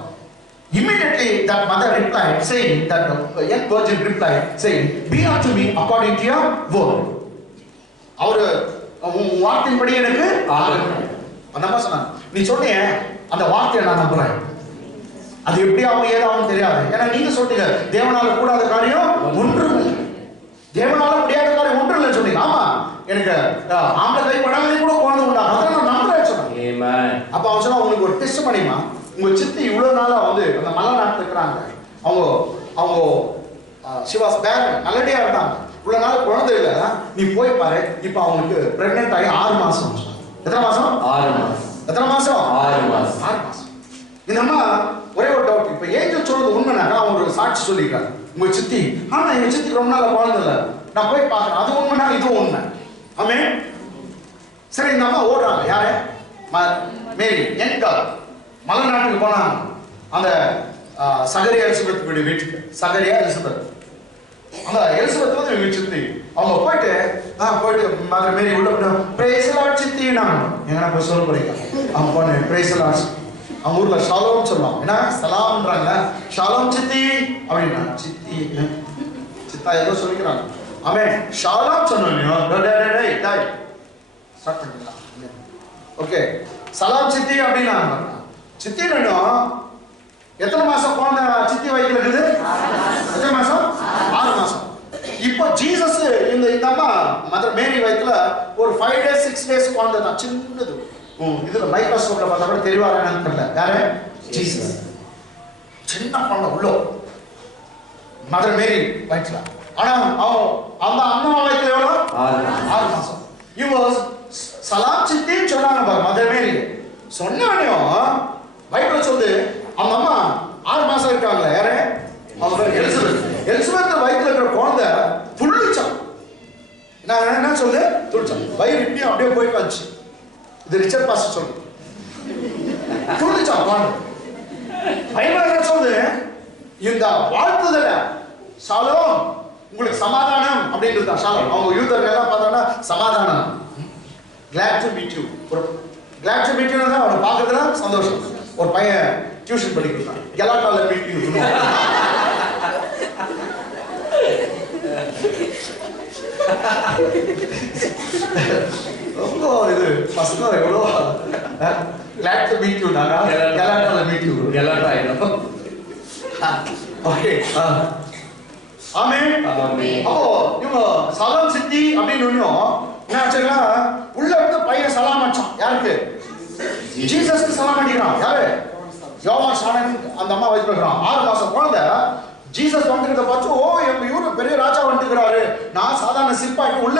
Immediately that mother replied, saying, that the young virgin replied, saying, be unto me according to your word. அவரு வார்த்தையின்படி எனக்கு ஆகட்டும். அந்த அம்மா சொன்னாங்க, நீ சொன்னிய அந்த வார்த்தையை நான் நம்புறேன், அது எப்படி ஆகும் ஏதாவும் தெரியாது, ஏன்னா நீங்க சொன்னீங்க தேவனால கூடாத காரியம் ஒன்று இல்லை, தேவனால முடியாத காரியம் ஒன்று இல்லை சொன்னீங்க. ஆமா, எனக்கு ஆம்பளை கை படாமலே கூட குழந்தை உண்டா, அதான் நான் நம்புறேன் சொன்னேன். அப்ப அவன் சொன்னா, உங்களுக்கு ஒரு டெஸ்ட் பண்ணிமா, உங்க சித்தி இவ்வளவு நாளா வந்து அந்த மலை நாட்டில் இருக்கிறாங்க, அவங்க சிவாஸ் பேரன் நல்லடியா இருந்தாங்க, இவ்வளவு நாள் குழந்தை இல்லை, நீ போய் பாரு, இப்ப அவங்களுக்கு பிரெக்னென்ட் ஆகி 6 மாசம். எத்தனை மாசம்? 6 மாசம். எத்தனை மாசம்? 6 மாசம். 6 மாசம். இந்த அம்மா ஒரே ஒரு டவுட், இப்ப ஏஞ்சல் சொல்றது உண்மைனாக்கா அவங்க ஒரு சாட்சி சொல்லியிருக்காங்க, உங்க சித்தி, ஆமா எங்க சித்தி ரொம்ப நாள் குழந்தை இல்லை, நான் போய் பார்க்கறேன், அது உண்மைனா இதுவும் உண்மை. ஆமென். சரி, இந்த அம்மா ஓடுறாங்க, யாரு? மேரி எங்க மலை நாட்டுக்கு போனாங்க, அந்த சகரியா எலிசபெத் வீட்டுக்கு. சகரியா எலிசபெத், அந்த எலிசபெத் வந்து இவங்க சித்தி. அவங்க போயிட்டு மதர் மேரி உள்ள பிரைஸ் லார்ட் சித்தி, நான் எங்கன்னா போய் சொல்ல போறீங்க, அவங்க போன பிரைஸ் லார்ட், அவங்க ஊர்ல ஷாலோம் சொல்லுவாங்க, ஏன்னா சலாம்ன்றாங்க, ஷாலோம் சித்தி அப்படின்னா, சித்தி சித்தா ஏதோ சொல்லிக்கிறாங்க. ஆமென். ஷாலோம் சொன்னோம், ஸ்டார்ட் பண்ணிக்கலாம். ஓகே, சலாம் சித்தி அப்படின்னா, சித்தி வேணும். எத்தனை மாசம் குழந்தை சித்தி வயிற்றுல இருக்குது? எத்தனை மாசம்? 6 மாசம். இப்போ ஜீசஸ் இந்த அம்மா மதர் மேரி வயிற்றுல ஒரு 5 days 6 days குழந்தை தான், சின்னது. இதுல மைக்ரோஸ்கோப்ல பார்த்தா கூட தெரியவாரா என்னன்னு தெரியல, யாரு? ஜீசஸ். சின்ன குழந்தை உள்ள மதர் மேரி வயிற்றுல. ஆனா அந்த அம்மா வயிற்றுல எவ்வளவு? 6 மாசம். இவங்க சலாம் சித்தின்னு சொன்னாங்க பாரு மதர் மேரி. சொன்னானையும் பைபிள்ல சொல்லுது, அந்த அம்மா 6 மாசம் இருக்காங்களே, யாரு? அவங்க பேர் எலிசபெத். எலிசபெத் வயிற்றுல இருக்கிற குழந்தை துள்ளிச்சான். நான் என்ன சொல்லு, துள்ளிச்சான், வயிறு இப்படியும் அப்படியே போயிட்டு வந்துச்சு. இது ரிச்சர்ட் பாஸ்டர் சொல்லு, துள்ளிச்சான் குழந்தை. பைபிள் என்ன சொல்லுது, இந்த வாழ்த்துதல ஷாலோம், உங்களுக்கு சமாதானம் அப்படின்றது தான் ஷாலோம். அவங்க யூதர்கள் எல்லாம் பார்த்தாங்கன்னா சமாதானம், glad to meet you. glad to meet you னா அவனை பார்க்கறதுல சந்தோஷம். ஒரு பையன் டியூஷன் படிக்கிறான், கலாட்டால மீட் யூ. ரொம்ப இது ஃபர்ஸ்ட் எவ்வளோ Glad to meet you, Naga. Glad to meet you. Galata, I know. Okay. Amen. Amen. அப்போ இவங்க சலாம் சித்தி அப்படின்னு என்னாச்சுன்னா உள்ள இருந்து பையன் சலாம் அடிச்சான். யாருக்கு? ஜீசஸ்க்கு சலாம் அடிக்கிறான். யாரு? யோவான் ஸ்நானன் அந்த அம்மா வயித்துல இருக்கிறான். 6 மாசம் குழந்தை. ஜீசஸ் வந்துக்கிறத பார்த்து ஓ இவரு பெரிய ராஜா வந்துக்கிறாரு. நான் சாதாரண சிப்பாய்க்கு உள்ள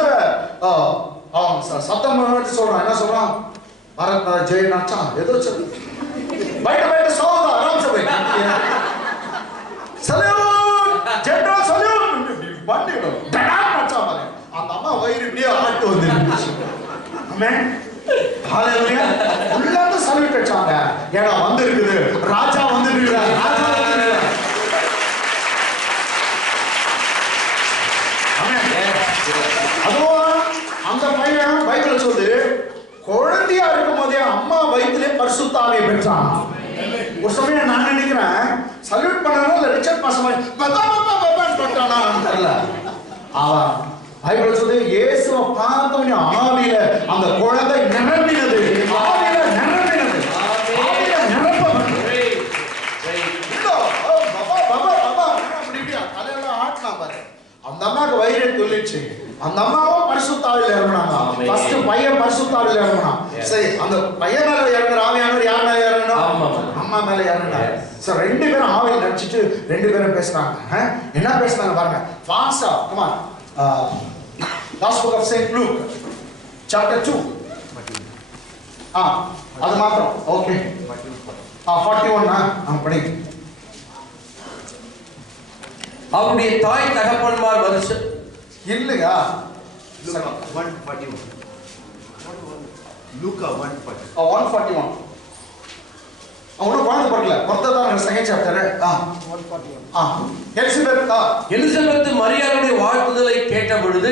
அவன் சத்தம் போட்டு சொல்றான். என்ன சொல்றான்? भारत में जय नाचा ये तो चल बैठ बैठ सो आराम से बैठ सल्यूट जनरल सल्यूट बंदी लो डड़ा नाचा मारे அந்த அம்மா வயிறு இப்படியே ஆட்டு வந்துருச்சு ஆமென் ஹalleluya உள்ளாத சல்யூட் அடிச்சாங்க ஏடா வந்திருக்குது ராஜா வந்திருக்காரு ராஜா வந்திருக்காரு ஆமென் அதோ அந்த பையன் பைபிள்ல சொல்லுது குழந்தையா இருக்கும் போதே அம்மா வயிற்றிலே பரிசுத்த ஆவியை பெற்றான். ஒரு சமயம் நான் நினைக்கிறேன் சல்யூட் பண்ணாலும் இல்ல ரிச்சர்ட் பாஸ் மாதிரி பட்டானா தெரியல. அவன் பைபிள் சொல்லுது இயேசுவை பார்த்தவனே ஆவியில அந்த குழந்தை நிரம்பினது. ஆவியில நிரம்பினது. ஆவியில நிரப்பப்பட்டது. தலையெல்லாம் ஆட்டினா பாரு. அந்த அம்மாவுக்கு வயிறு துள்ளிச்சு. அந்த அம்மாவும் பரிசுத்த ஆவியில இறங்குனாங்க. ஃபர்ஸ்ட் பையன் பரிசுத்த ஆவியில இறங்குனான். சரி அந்த பையன் மேல இறங்குற ஆவியானவர் யார் மேல இறங்கணும்? அம்மா மேல இறங்குனாங்க. சோ ரெண்டு பேரும் ஆவியில நடிச்சிட்டு ரெண்டு பேரும் பேசுறாங்க. என்ன பேசுறாங்க பாருங்க. ஃபாஸ்டா come on. Gospel of Saint Luke chapter 2. அது மாத்திரம். ஓகே. 41 படிங்க. அவருடைய தாய் தகப்பன்மார் வருஷம் இல்லையா 141 Luke 141 141 அவனும் குழந்தை பிறக்கல பிறந்ததான் செகண்ட் சாப்டர் 141 எலிசபெத் மரியாளுடைய வாழ்த்துதலை கேட்ட பொழுது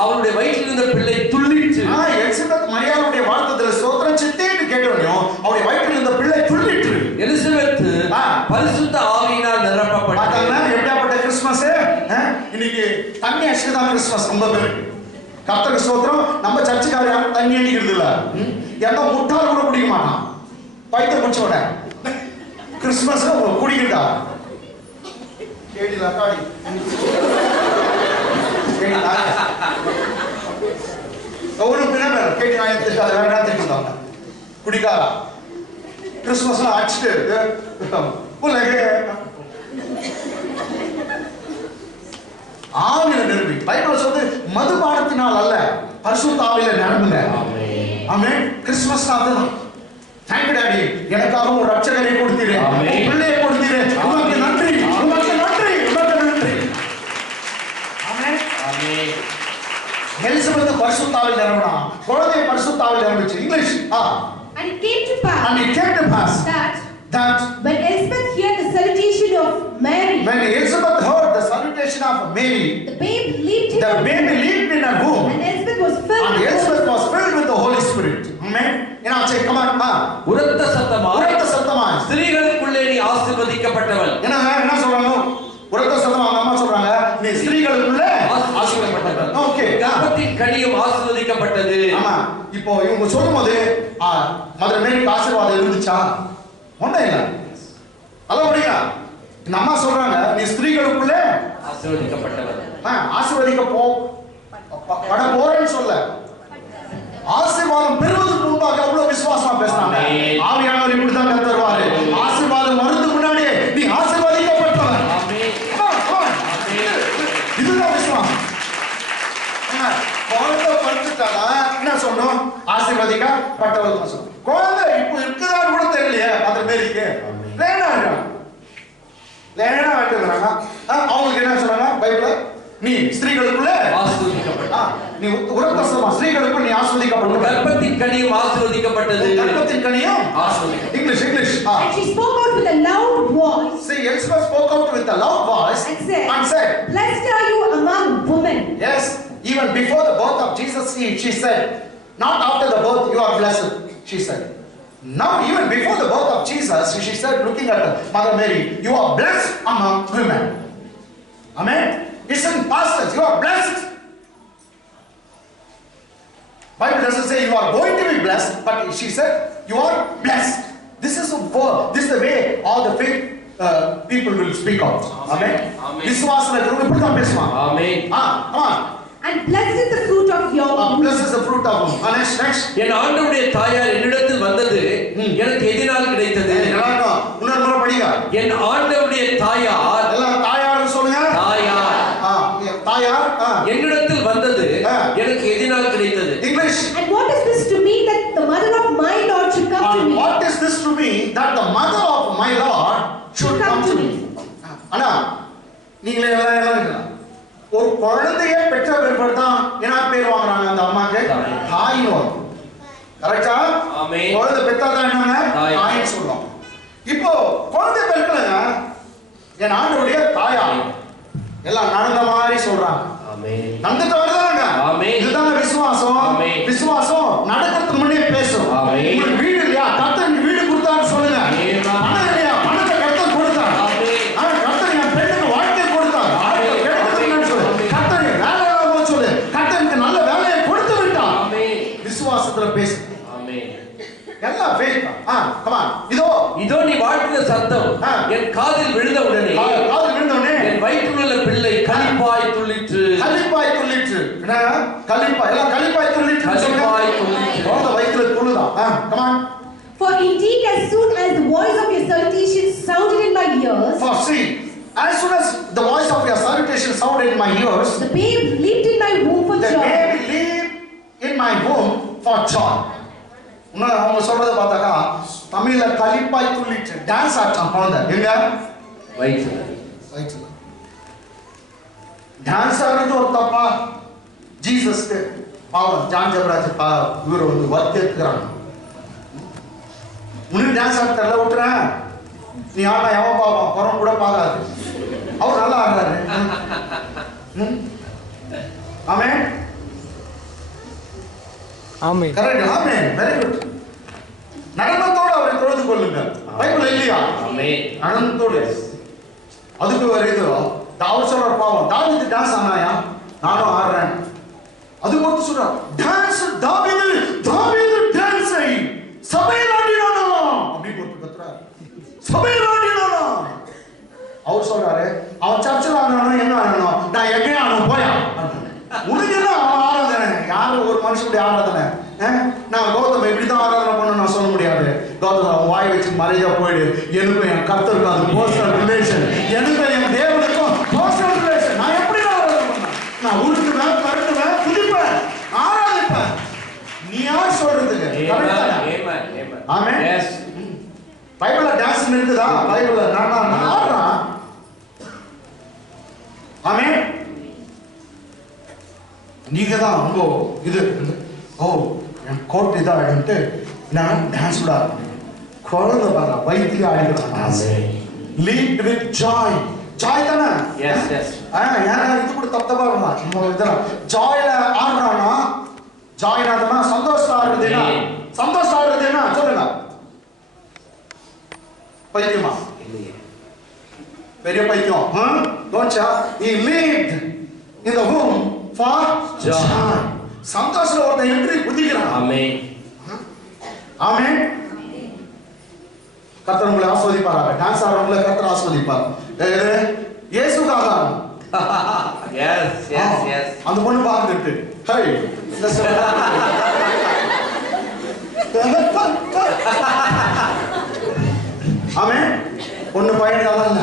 அவருடைய வயிற்றில் இருந்த பிள்ளை துள்ளிற்று. எலிசபெத் மரியாளுடைய வாழ்த்துதலை ஸ்தோத்திரம் சித்தேன்னு கேட்டவனோ அவருடைய வயிற்றில் இருந்த பிள்ளை துள்ளிற்று. எலிசபெத் பரிசுத்த ஆவியினால் நிரப்பப்பட்டார். எப்படியாப்பட்ட கிறிஸ்துமஸ் இன்னைக்கு தண்ணி அடிச்சுதான் கிறிஸ்துமஸ் ரொம்ப பேருக்கு கர்த்தருக்கு ஸ்தோத்திரம். நம்ம சர்ச்சுக்கார யாரும் தண்ணி அடிக்கிறது இல்ல. எந்த முட்டாள் கூட குடிக்க மாட்டான். பைத்த குடிச்சோட கிறிஸ்துமஸ் குடிக்கிறதா கேடில காடி கேடில ஒரு பின்ன கேடி நான் திட்டாத வேற என்ன திட்டுறாங்க குடிக்காரா கிறிஸ்துமஸ்ல அடிச்சிட்டு உலகே ஆவியில நிரம்பி பைபிள் சொல்லுது மதுபானத்தினால் அல்ல பரிசுத்த ஆவியில நிரம்புங்க. ஆமென். கிறிஸ்துமஸ் அதுதான். Thank you daddy எனக்காக ஒரு ரட்சகரை கொடுத்தீரே ஒரு பிள்ளையை கொடுத்தீரே உமக்கு நன்றி உமக்கு நன்றி உமக்கு நன்றி. ஆமென் ஆமென். எலிசபெத் பரிசுத்த ஆவியில நிரம்பினா குழந்தை பரிசுத்த ஆவியில நிரம்பிச்சு. English And it came to pass that when Elizabeth heard the salutation of Mary, when Elizabeth heard the salutation of Mary, the baby leaped in her womb, and Elizabeth was filled with the Holy Spirit. Amen. என்ன ஆச்சு? come on. உரத்த சத்தமாய் ஸ்திரீகளுக்குள்ளே நீ ஆசீர்வதிக்கப்பட்டவள். என்ன சொல்றாங்க? உரத்த சத்தமா அவங்க அம்மா சொல்றாங்க நீ ஸ்திரீகளுக்குள்ளே ஆசீர்வதிக்கப்பட்டவள். ஓகே. கர்ப்பத்தின் கனியும் ஆசீர்வதிக்கப்பட்டது. ஆமா. இப்போ இவங்க சொல்லும்போது மதர் மேரிக்கு ஆசீர்வாதம் இருந்துச்சா? ஒண்ணும் இல்ல. அல்லபடியா இந்த அம்மா சொல்றாங்க நீ ஸ்திரீகளுக்குள்ளே ஆசீர்வதிக்கப்பட்டவள். ஆசீர்வதிக்க பட போறேன்னு சொல்ல ஆசீர்வாதம் பெறுவதற்கு முன்பாக அவ்வளவு விசுவாசமா பேசுறாங்க. ஆவியானவர் இப்படி தான் கர்த்தருவாரு. ஆசீர்வாதம் வருதுக்கு முன்னாடியே நீ ஆசீர்வதிக்கப்பட்டவர். இதுதான் விசுவாசம். குழந்தை படுத்துட்டானா என்ன சொன்னோம்? ஆசீர்வதிக்கப்பட்டவர் சொன்னோம். குழந்தை இப்போ இருக்குதான்னு கூட தெரியலையே மதர் மேரிக்கு. லேனா வேண்டுறாங்க. அவங்களுக்கு என்ன சொல்றாங்க பைபிள்ல? நீ ஸ்திரீகளுக்குள்ளே ஆசீர்வதிக்கப்பட்ட நீ உரத்த சத்தமா ஸ்திரீகளுக்குள் நீ ஆசீர்வதிக்கப்பட்ட கர்ப்பத்தின் கனியும் ஆசீர்வதிக்கப்பட்டது. கர்ப்பத்தின் கனியும் ஆசீர்வதிக்கப்பட்டது. English and she spoke out with a loud voice. See, Elizabeth spoke out with a loud voice and said blessed are you among women. Yes, even before the birth of Jesus she said, not after the birth you are blessed, she said. Now even before the birth of Jesus she said, looking at Mother Mary, you are blessed among women. Amen. It's in past tense, you are blessed. Bible doesn't say you are going to be blessed, but she said you are blessed. This is a word. This is the way all the faith people will speak out. Amen. விசுவாசத்துல இருக்கிறவங்க இப்படி தான் பேசுவாங்க. ஆமென். come on. And blessed is the fruit of your womb. Blessed is the fruit of womb. Next. என் ஆண்டவருடைய தாயார் என்னிடத்தில் வந்தது எனக்கு எதினால் கிடைத்தது. எல்லாரும் இன்னொரு முறை படிங்க. என் ஆண்டவருடைய தாயார், எல்லாம் தாயார் சொல்லுங்க. தாயார் தாயார் என்னிடத்தில் வந்தது எனக்கு எதினால் கிடைத்தது. English. And what is this to me that the mother of my Lord should come to me? What is this to me that the mother of my Lord should come to me? அண்ணா நீங்களே எல்லாம் இருக்கலாம். ஒரு குழந்தைய பெற்ற பிறகு தான் என்ன பேர் வாங்குறாங்க அந்த அம்மாக்கு? தாயின்னு வரும். கரெக்டா? ஆமென். குழந்தை பெற்றா தான் என்னங்க? தாயின்னு சொல்றோம். இப்போ குழந்தை பெற்றலங்க என் ஆண்டவருடைய தாயார் எல்லாம் நடந்த மாதிரி சொல்றாங்க. ஆமென். நடந்துட்டு வருதாங்க. ஆமென். இதுதான் விசுவாசம். ஆமென். விசுவாசம் நடக்கிறதுக்கு முன்னே பேசும். ஆமென். உங்களுக்கு வீடு இல்லையா? கர்த்தர் வீடு கொடுத்தான்னு சொல்லுங்க. ஆமென். பணம் இல்லையா? பணத்தை கர்த்தர் கொடுத்தார். ஆமென். கர்த்தர் என் பெண்ணுக்கு வாழ்க்கை கொடுத்தார். வாழ்க்கை கிடைக்குதுன்னு சொல்லு. கர்த்தர் வேலை இல்லாம சொல்லு. கர்த்தருக்கு நல்ல வேலையை கொடுத்து விட்டார். ஆமென். விசுவாசத்துல பேசு. ஆமென். எல்லாம் ஃபேத். come on. இதோ நீ வாழ்த்தின சத்தம் என் காதில் விழுந்த உடனே என் வயிற்றிலுள்ள பிள்ளை களிப்பாய் துள்ளிற்று. களிப்பாய் துள்ளிற்று. என்ன? களிப்பாய். எல்லாம் களிப்பாய் துள்ளிற்று. களிப்பாய் துள்ளிற்று. குழந்தை வயித்துல துள்ளுதான். come on. For indeed as soon as the voice of your salutation sounded in my ears, For see, as soon as the voice of your salutation sounded in my ears, the babe leaped in my womb for the joy. baby leaped in my womb for joy. இன்னும் அவங்க சொல்றத பார்த்தாக்கா தமிழ்ல களிப்பாய் துள்ளிட்டு dance ஆட்டம் குழந்தை எங்க வயிற்றில். வயிற்றுல dance ஆடுறது ஒரு தப்பா? ஜீசஸ்க்கு பாவம் ஜான் ஜபராஜ் இவர் வந்து வர்த்தேத்துக்கிறாங்க. உனக்கு டான்ஸ் ஆட தெரியல விட்டுறேன் நீ ஆடா எவன் பாவம் குறம் கூட பார்க்காது. அவர் நல்லா ஆடுறாரு. Amen. Amen. Correct. Amen. Very good. நடனத்தோடு அவரை தொழுது கொள்ளுங்க. பைபிள் இல்லையா? ஆமென். நடனத்தோடு. அதுக்கு ஒரு இது அவர் சொல்ற பாவம் தாவீது டான்ஸ் ஆனாயா? நானும் ஆடுறேன். அது மட்டும் சொல்ற டான்ஸ் தாவீது டான்ஸ் ஆயி சபையில் ஆடினானோ அப்படி போட்டு கத்துறாரு. சபையில் ஆடினானோ. அவர் சொல்றாரு அவன் சர்ச்சில் ஆடணும் என்ன ஆடணும்? நான் எங்கே ஆடணும் போயா? உனக்கு என்ன அவன் ஆராதனை? யாரும் ஒரு மனுஷனுடைய ஆராதனை? நான் கௌதம் இப்படிதான் ஆராதனை பண்ண நான் சொல்ல முடியாது. கௌதம் அவன் வாய் வச்சு மறைஞ்சா போயிடு. எனக்கும் என் கர்த்தருக்கும் அது பர்சனல் ரிலேஷன். எனக்கும் என் தேவனுக்கும் பர்சனல் ரிலேஷன். நான் எப்படி ஆராதனை பண்ணேன்? நான் உருட்டுவேன், பரட்டுவேன், குதிப்பேன், ஆராதிப்பேன். நீ யார் சொல்றதுக்கு? ஆமென். எஸ். பைபிள்ல டான்ஸ் இருக்குதா? பைபிள்ல நான் ஆடுறேன். ஆமென். நீங்க தான் ரொம்ப இது என் கோட் இதாகிட்டு நான் டான்ஸ் விட குழந்தை பாருங்க வயிற்றுல ஆடிக்கிறான் dance. Lead with joy. Joy தானே? Yes yes. ஏன்னா இது கூட தப்பா இருந்தா இதெல்லாம் ஜாயில ஆடுறானா? ஜாயினா தானே சந்தோஷம் ஆடுறதுன்னா? சந்தோஷம் ஆடுறதுன்னா சொல்லுங்க. பைத்தியமா? இல்லையே. பெரிய பைத்தியம். தோச்சா he lived in the womb for joy. சந்தோஷத்துல ஒருத்தன் எப்படி குதிக்கிறான்? ஆமென். ஆமென். கர்த்தர் உங்களை ஆசீர்வதிப்பாராக. டான்ஸ் ஆடுறவங்களை கர்த்தர் ஆசீர்வதிப்பார். இயேசுக்காக எஸ் எஸ் எஸ். அந்த பொண்ணு பார்த்துட்டு ஹை ஆமென். பொண்ணு பையனுக்காக இல்ல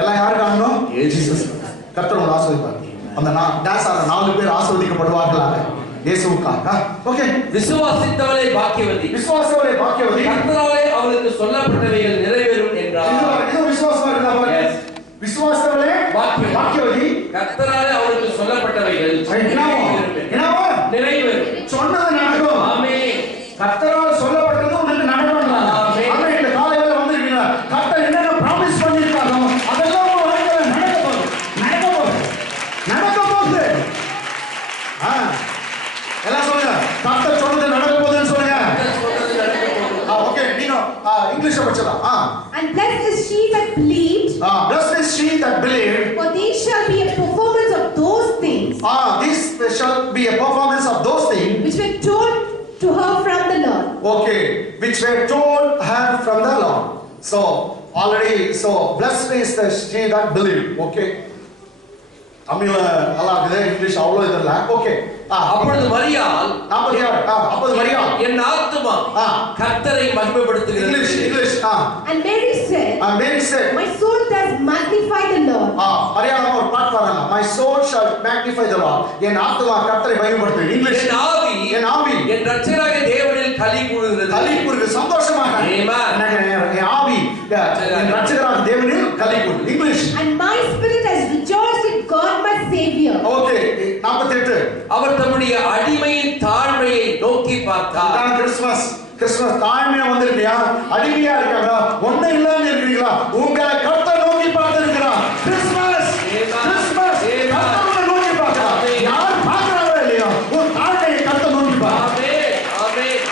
எல்லாம் யாரு காணணும்? ஜீசஸ். கர்த்தர் உங்களை ஆசீர்வதிப்பார். அந்த டான்ஸ் ஆடுற 4 பேர் ஆசீர்வதிக்கப்படுவார்களாக இயேசுவுக்காக. ஓகே. விசுவாசித்தவளே பாக்கியவதி. விசுவாசவளே பாக்கியவதி. கர்த்தராலே அவளுக்கு சொல்லப்பட்டவைகள் நிறைவேறும் என்றார். இது விசுவாசமா இருக்கா பாருங்க. விசுவாசவளே பாக்கியவதி. கர்த்தராலே அவளுக்கு சொல்லப்பட்டவைகள் என்னவோ நிறைவேறும். சொன்னது நடக்கும். ஆமென். கர்த்தரால் சொல்லப்பட்டது உங்களுக்கு நடக்கும். ஆமென். ஆமென். இந்த காலையில வந்திருக்கீங்க. கர்த்தர் என்னென்ன ப்ராமிஸ் பண்ணிருக்காரோ அதெல்லாம் உங்க வாழ்க்கையில நடக்க போகுது. எல்லாம் சொல்லுங்க. கர்த்தர் சொன்னது நடக்க போகுதுன்னு சொல்லுங்க. ஓகே. நீங்க இங்கிலீஷ்ல படிச்சலாம். And blessed is she that believed. Blessed is she that believed. For these shall be a performance of those things. This shall be a performance of those things which were told to her from the Lord. Okay, which which were told her from the Lord. So already, so blessed is the she that believe. Okay. தமிழ்ல நல்லா இருக்குது, English அவ்வளவு இது இல்ல. Okay. அப்பொழுது மரியாள், அப்பொழுது மரியாள், என் ஆத்துமா கர்த்தரை மகிமைப்படுத்துகிறது. English. And Mary said, my soul does magnify the Lord. மரியாள் ஒரு பாட்டு பாடுறாங்க. My soul shall magnify the Lord. என் ஆத்துமா கர்த்தரை மகிமைப்படுத்துகிறது. இங்கிலீஷ். என் ஆவி என் இரட்சகராகிய தேவனில் களிகூறுகிறது. சந்தோஷமாக. ஆமென். என் ஆவி என் இரட்சகராகிய தேவனில் களிகூறுகிறது. English. And my spirit has rejoiced in God my Savior. Okay. 48. அவர் தம்முடைய அடிமையின் தாழ்மையை நோக்கி பார்த்தார். கிறிஸ்மஸ் தாழ்மையா வந்திருக்கியா? அடிமையா இருக்காங்களா? ஒண்ணு இல்லன்னு இருக்கிறீங்களா? உங்களை கர்த்தர் நோக்கி பார்த்திருக்கிறார். கிறிஸ்மஸ் கர்த்தர் நோக்கி பார்க்கிறார். யார் பார்க்கறாங்களோ இல்லையோ உன் தாழ்மையை கர்த்தர் நோக்கி பார்க்கிறார்.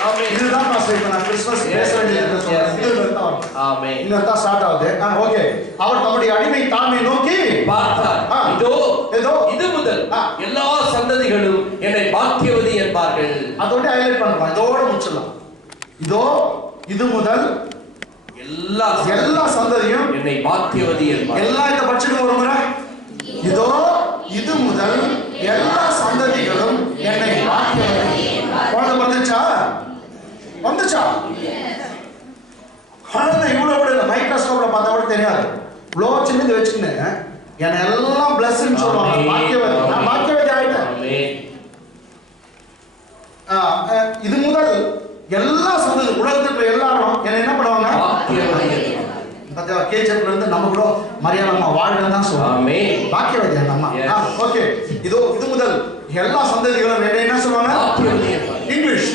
ஆமென். இதுதான் பாஸ்டர் இப்ப நான் கிறிஸ்மஸ் பேச வேண்டியது சொல்றேன். இதுதான் ஆமென். இன்னொரு ஸ்டார்ட் ஆகுது. ஓகே. அவர் தம்முடைய அடிமை தாழ்மையை நோக்கி பார்த்தார். இதோ இது முதல் எல்லா சந்ததிகளும் என்னை பாக்கியவதி என்பார்கள். அதோட ஹைலைட் பண்றோம். இதோட முடிச்சிடலாம். இதோ இது முதல் எல்லா சந்ததியும் என்னை பாக்கியவதி என்பார்கள். எல்லா இந்த படிச்சுட்டு ஒரு முறை. இதோ இது முதல் எல்லா சந்ததிகளும் என்னை பாக்கியவதி. குழந்தை வந்துச்சா? குழந்தை இவ்வளவு கூட இல்லை, மைக்ரோஸ்கோப்ல பார்த்தா கூட தெரியாது. இவ்வளோ சின்னது வச்சுக்கின்னு என்னை எல்லாம் பிளஸ்ன்னு சொல்லுவாங்க. பாக்கியவதி. நான் பாக்கியவதி ஆயிட்டேன். இது முதல் எல்லா சந்ததி உலகத்துல எல்லாரும் என்ன என்ன பண்ணுவாங்க? கேஜப்ல இருந்து நம்ம கூட மரியாதை வாழ்றதுன்னு தான் சொல்லுவாங்க. பாக்கியவதி அம்மா. ஓகே. இது முதல் எல்லா சந்ததிகளும் என்ன சொல்லுவாங்க? English.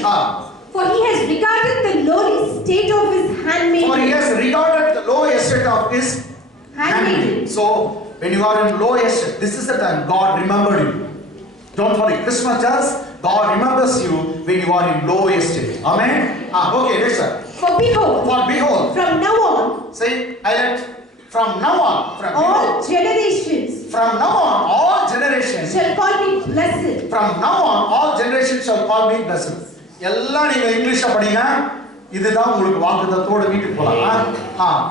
For he has regarded the lowly state of his handmaiden. For he has regarded the low estate of his handmaiden. So when you are in low estate, this is the time God remembered you. Don't worry. Christmas just God remembers you when you are in low estate. Amen. Okay, next one. For behold, from now on, say highlight. From now on, all generations. From now on, all generations shall call me blessed. From now on, all generations shall call me blessed. எல்லாம் நீங்க இங்கிலீஷ்ல படிங்க. இதுதான் உங்களுக்கு வாக்குத்தத்தோட வீட்டுக்கு போலாம்.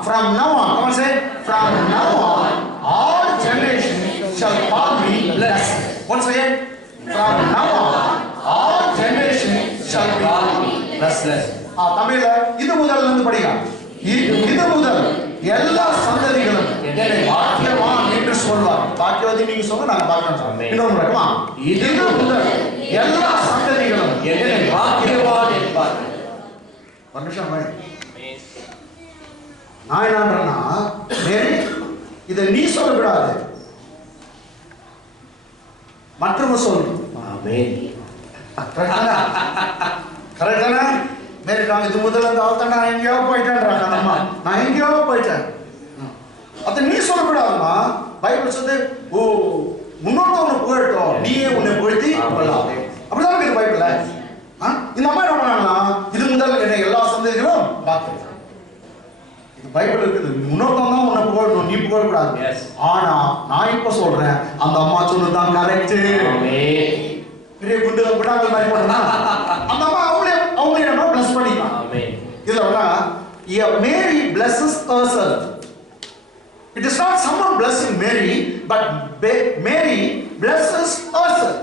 From now on, come on say. From now on, all generations shall call me blessed. Once again. From now on, all generations shall call me blessed. தமிழ்ல இது முதல்ல இருந்து படிங்க. இது முதல் எல்லா சந்ததிகளும் என்னை பாக்கியவான் என்று சொல்வார். பாக்கியவதி நீங்க சொல்லுங்க, நாங்க பார்க்கணும். இன்னொரு முறை கமா. இது முதல் எல்லா சந்ததிகளும் என்னை பாக்கியவான் என்பார்கள். ஒரு நிமிஷம் பாருங்க. நான் என்னன்றேன்னா, மேரி இதை நீ சொல்லக்கூடாது, மற்றவங்க சொல்லணும். கரெக்டானா? மேரி நான் இது முதல்ல இருந்து அவள் நான் எங்கேயோ போயிட்டேன்றாங்க அம்மா. நான் எங்கேயோ போயிட்டேன். அதை நீ சொல்லக்கூடாதுமா. பைபிள் சொல்லு, ஓ முன்னோட்டவனை புகழட்டும், நீயே உன்னை புகழ்த்தி கொள்ளாதே. அப்படிதான் இருக்குது பைபிள்ல. இந்த அம்மா என்ன பண்ணாங்கன்னா, இது முதல்ல என்ன எல்லா சந்ததிகளும் பார்க்கிறேன். இது பைபிள் இருக்குது. முன்னோட்டம் தான் உன்னை புகழணும், நீ புகழக்கூடாது. ஆனா நான் இப்ப சொல்றேன், அந்த அம்மா சொன்னதுதான் கரெக்ட். பெரிய குண்டு குண்டாங்கள் மாதிரி போட்டா அந்த அம்மா அவங்களே நம்ம பிளஸ் பண்ணிக்கலாம். இதுல Mary blesses herself. It is not someone blessing Mary, but Mary blesses herself.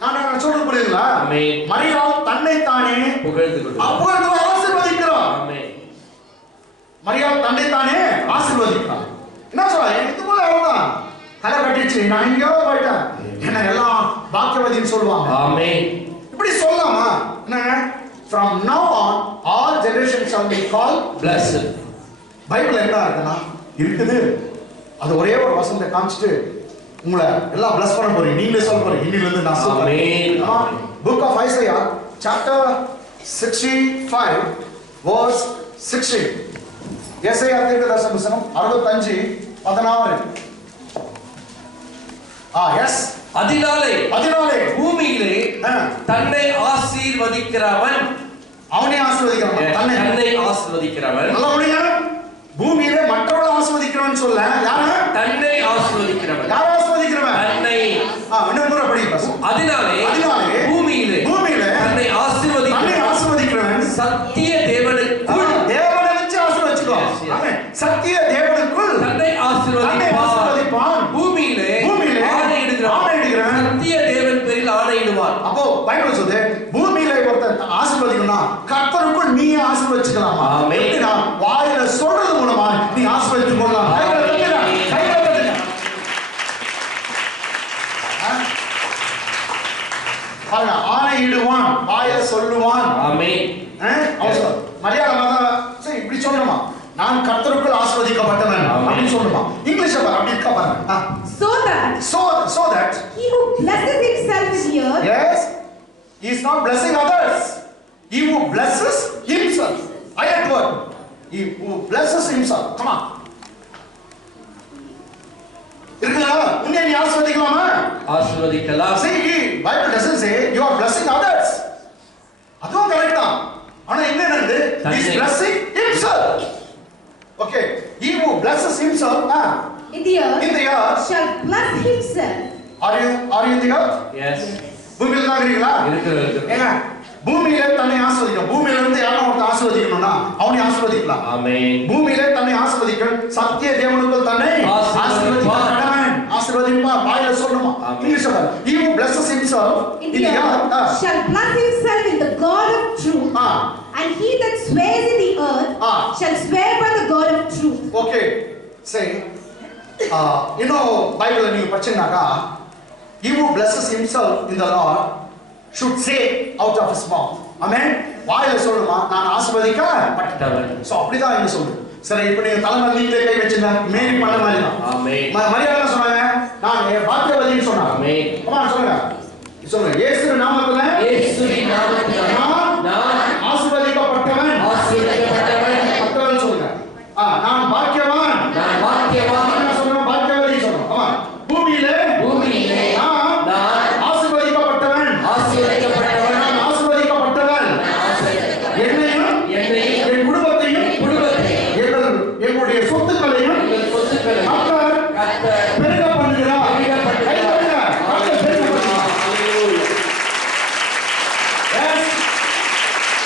நான் சொல்றது புரியுதுங்களா? மரியாள் தன்னை தானே புகழ்ந்து ஆசீர்வதிக்கிறார். மரியாள் தன்னை தானே ஆசீர்வதிக்கிறார். என்ன சொல்றா? இது போல அவ்வளவுதான். தலை கட்டிச்சு, நான் எங்கேயோ போயிட்டேன், என்ன எல்லாம் பாக்கியவதின்னு சொல்லுவாங்க. இப்படி சொல்லலாமா? என்ன? From now on, all generations shall be called blessed. Bible என்ன இருக்குன்னா இருக்குது. அது ஒரே ஒரு வசனத்தை காமிச்சிட்டு உங்களை எல்லாம் bless பண்ண போறீங்க. நீங்களே சொல்ல போறீங்க. இன்னில இருந்து நான் சொல்றேன். Book of Isaiah, chapter 65, verse 16. ஏசாயா தீர்க்கதரிசன புத்தகம் 65:16. Yes. அதினாலே பூமியிலே தன்னை ஆசீர்வதிக்கிறவன் அவனை ஆசீர்வதிக்கிறவன் தன்னை ஆசீர்வதிக்கிறவன் நல்ல முடியா. பூமியிலே மற்றவர்களை ஆசீர்வதிக்கிறவன் சொல்ல, யாரு? தன்னை ஆசீர்வதிக்கிறவன். யார் ஆசீர்வதிக்கிறவன்? தன்னை. இன்னொரு முறை படிங்க. அதினாலே பூமியிலே தன்னை ஆசீர்வதிக்கிறவன் சத்திய தேவனுக்கு கர்த்தருக்குள் தன்னை ஆசீர்வதிப்பான். பூமியிலே ஆணையிடுகிறான். சத்திய தேவன் பேரில் ஆணையிடுவான். அப்போ பைபிள் சொல்லுது பூமியில ஒருத்தர் ஆசீர்வதிக்கணும்னா கர்த்தருக்குள் நீ ஆசீர்வதிச்சுக்கலாமா? ஆமென். எப்படினா வாயில சொல்றது மூலமா நீ ஆசீர்வதித்துக் கொள்ளலாம். பாருங்க, ஆணையிடுவான், வாயில சொல்லுவான். ஆமென். அவசரம் மரியாதை சரி இப்படி சொல்லணுமா? நான் கர்த்தருக்குள் ஆசீர்வதிக்கப்பட்டவன் அப்படின்னு சொல்லணுமா? இங்கிலீஷ்ல அப்படி இருக்கா பாருங்க. So that he who blesses himself in the earth, yes, he is not blessing others. He who blesses himself. I at word. He who blesses himself. Come on. இருக்குதா? உன்னை நீ ஆசீர்வதிக்கலாமா? ஆசீர்வதிக்கலாம். See, Bible doesn't say you are blessing others. அதுவும் correct தான். ஆனா என்ன நடக்குது? He is blessing himself. Okay. He who blesses himself in the earth shall bless himself. Are you in the earth? Yes. பூமியில தான் இருக்கீங்களா? இருக்கு. ஏங்க பூமியில தன்னை ஆசீர்வதிக்கணும். பூமியில இருந்து யாரும் ஒருத்தர் ஆசீர்வதிக்கணும்னா அவனை ஆசீர்வதிக்கலாம். ஆமென். பூமியில தன்னை ஆசீர்வதிக்க சத்திய தேவனுக்குள் தன்னை ஆசீர்வதிப்பான். ஆசீர்வதிப்பான். வாயில சொல்லணுமா? இங்கிலீஷ்ல பாருங்க. He who blesses himself in the earth shall bless himself in the God of truth. And he that swears in the earth shall swear by the God of truth. Okay. Say Bible நீங்க படிச்சீங்கன்னாக்கா he who blesses himself in the Lord should say out of his mouth. Amen. வாயில சொல்லணுமா? நான் ஆசீர்வதிக்கப்பட்டவன். So அப்படிதான் இங்க சொல்லுது. சரி, இப்போ நீங்க தலைமையில நீங்களே கை வச்சுங்க. மேரி பண்ண மாதிரி தான். ஆமென். மரியாதை சொன்னாங்க. நான் பாக்கியவதின்னு சொன்னாங்க. ஆமென். அம்மா சொல்லுங்க. இயேசுவின் நாமத்திலே நான் ஆசீர்வதிக்கப்பட்டவன். பட்டவன் சொல்லுங்க. நான் பாக்கியவான். நான் சொல்றேன் பாக்கியவதி சொல்றேன். அம்மா பூமியிலே நான் ஆசீர்வதிக்கப்பட்டவன். நான் ஆசீர்வதிக்கப்பட்டவன். என்னையும் என் குடும்பத்தையும் எங்களுடைய சொத்துக்களையும் கர்த்தர் பெருக பண்ணுகிறார்.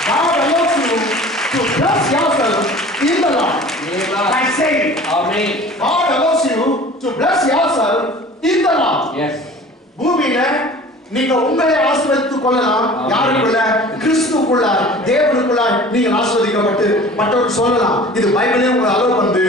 God allows you to bless yourself in the Lord. By saying, Amen. God allows you to bless yourself in the Lord. Yes. பூமியில நீங்க உங்களை ஆசீர்வதித்துக் கொள்ளலாம். யாருக்குள்ள? கிறிஸ்துவுக்குள்ள, தேவனுக்குள்ள நீங்க ஆசீர்வதிக்கப்பட்டு மற்றவர்கள் சொல்லலாம். இது பைபிளே உங்களை அலோவ் பண்ணுது.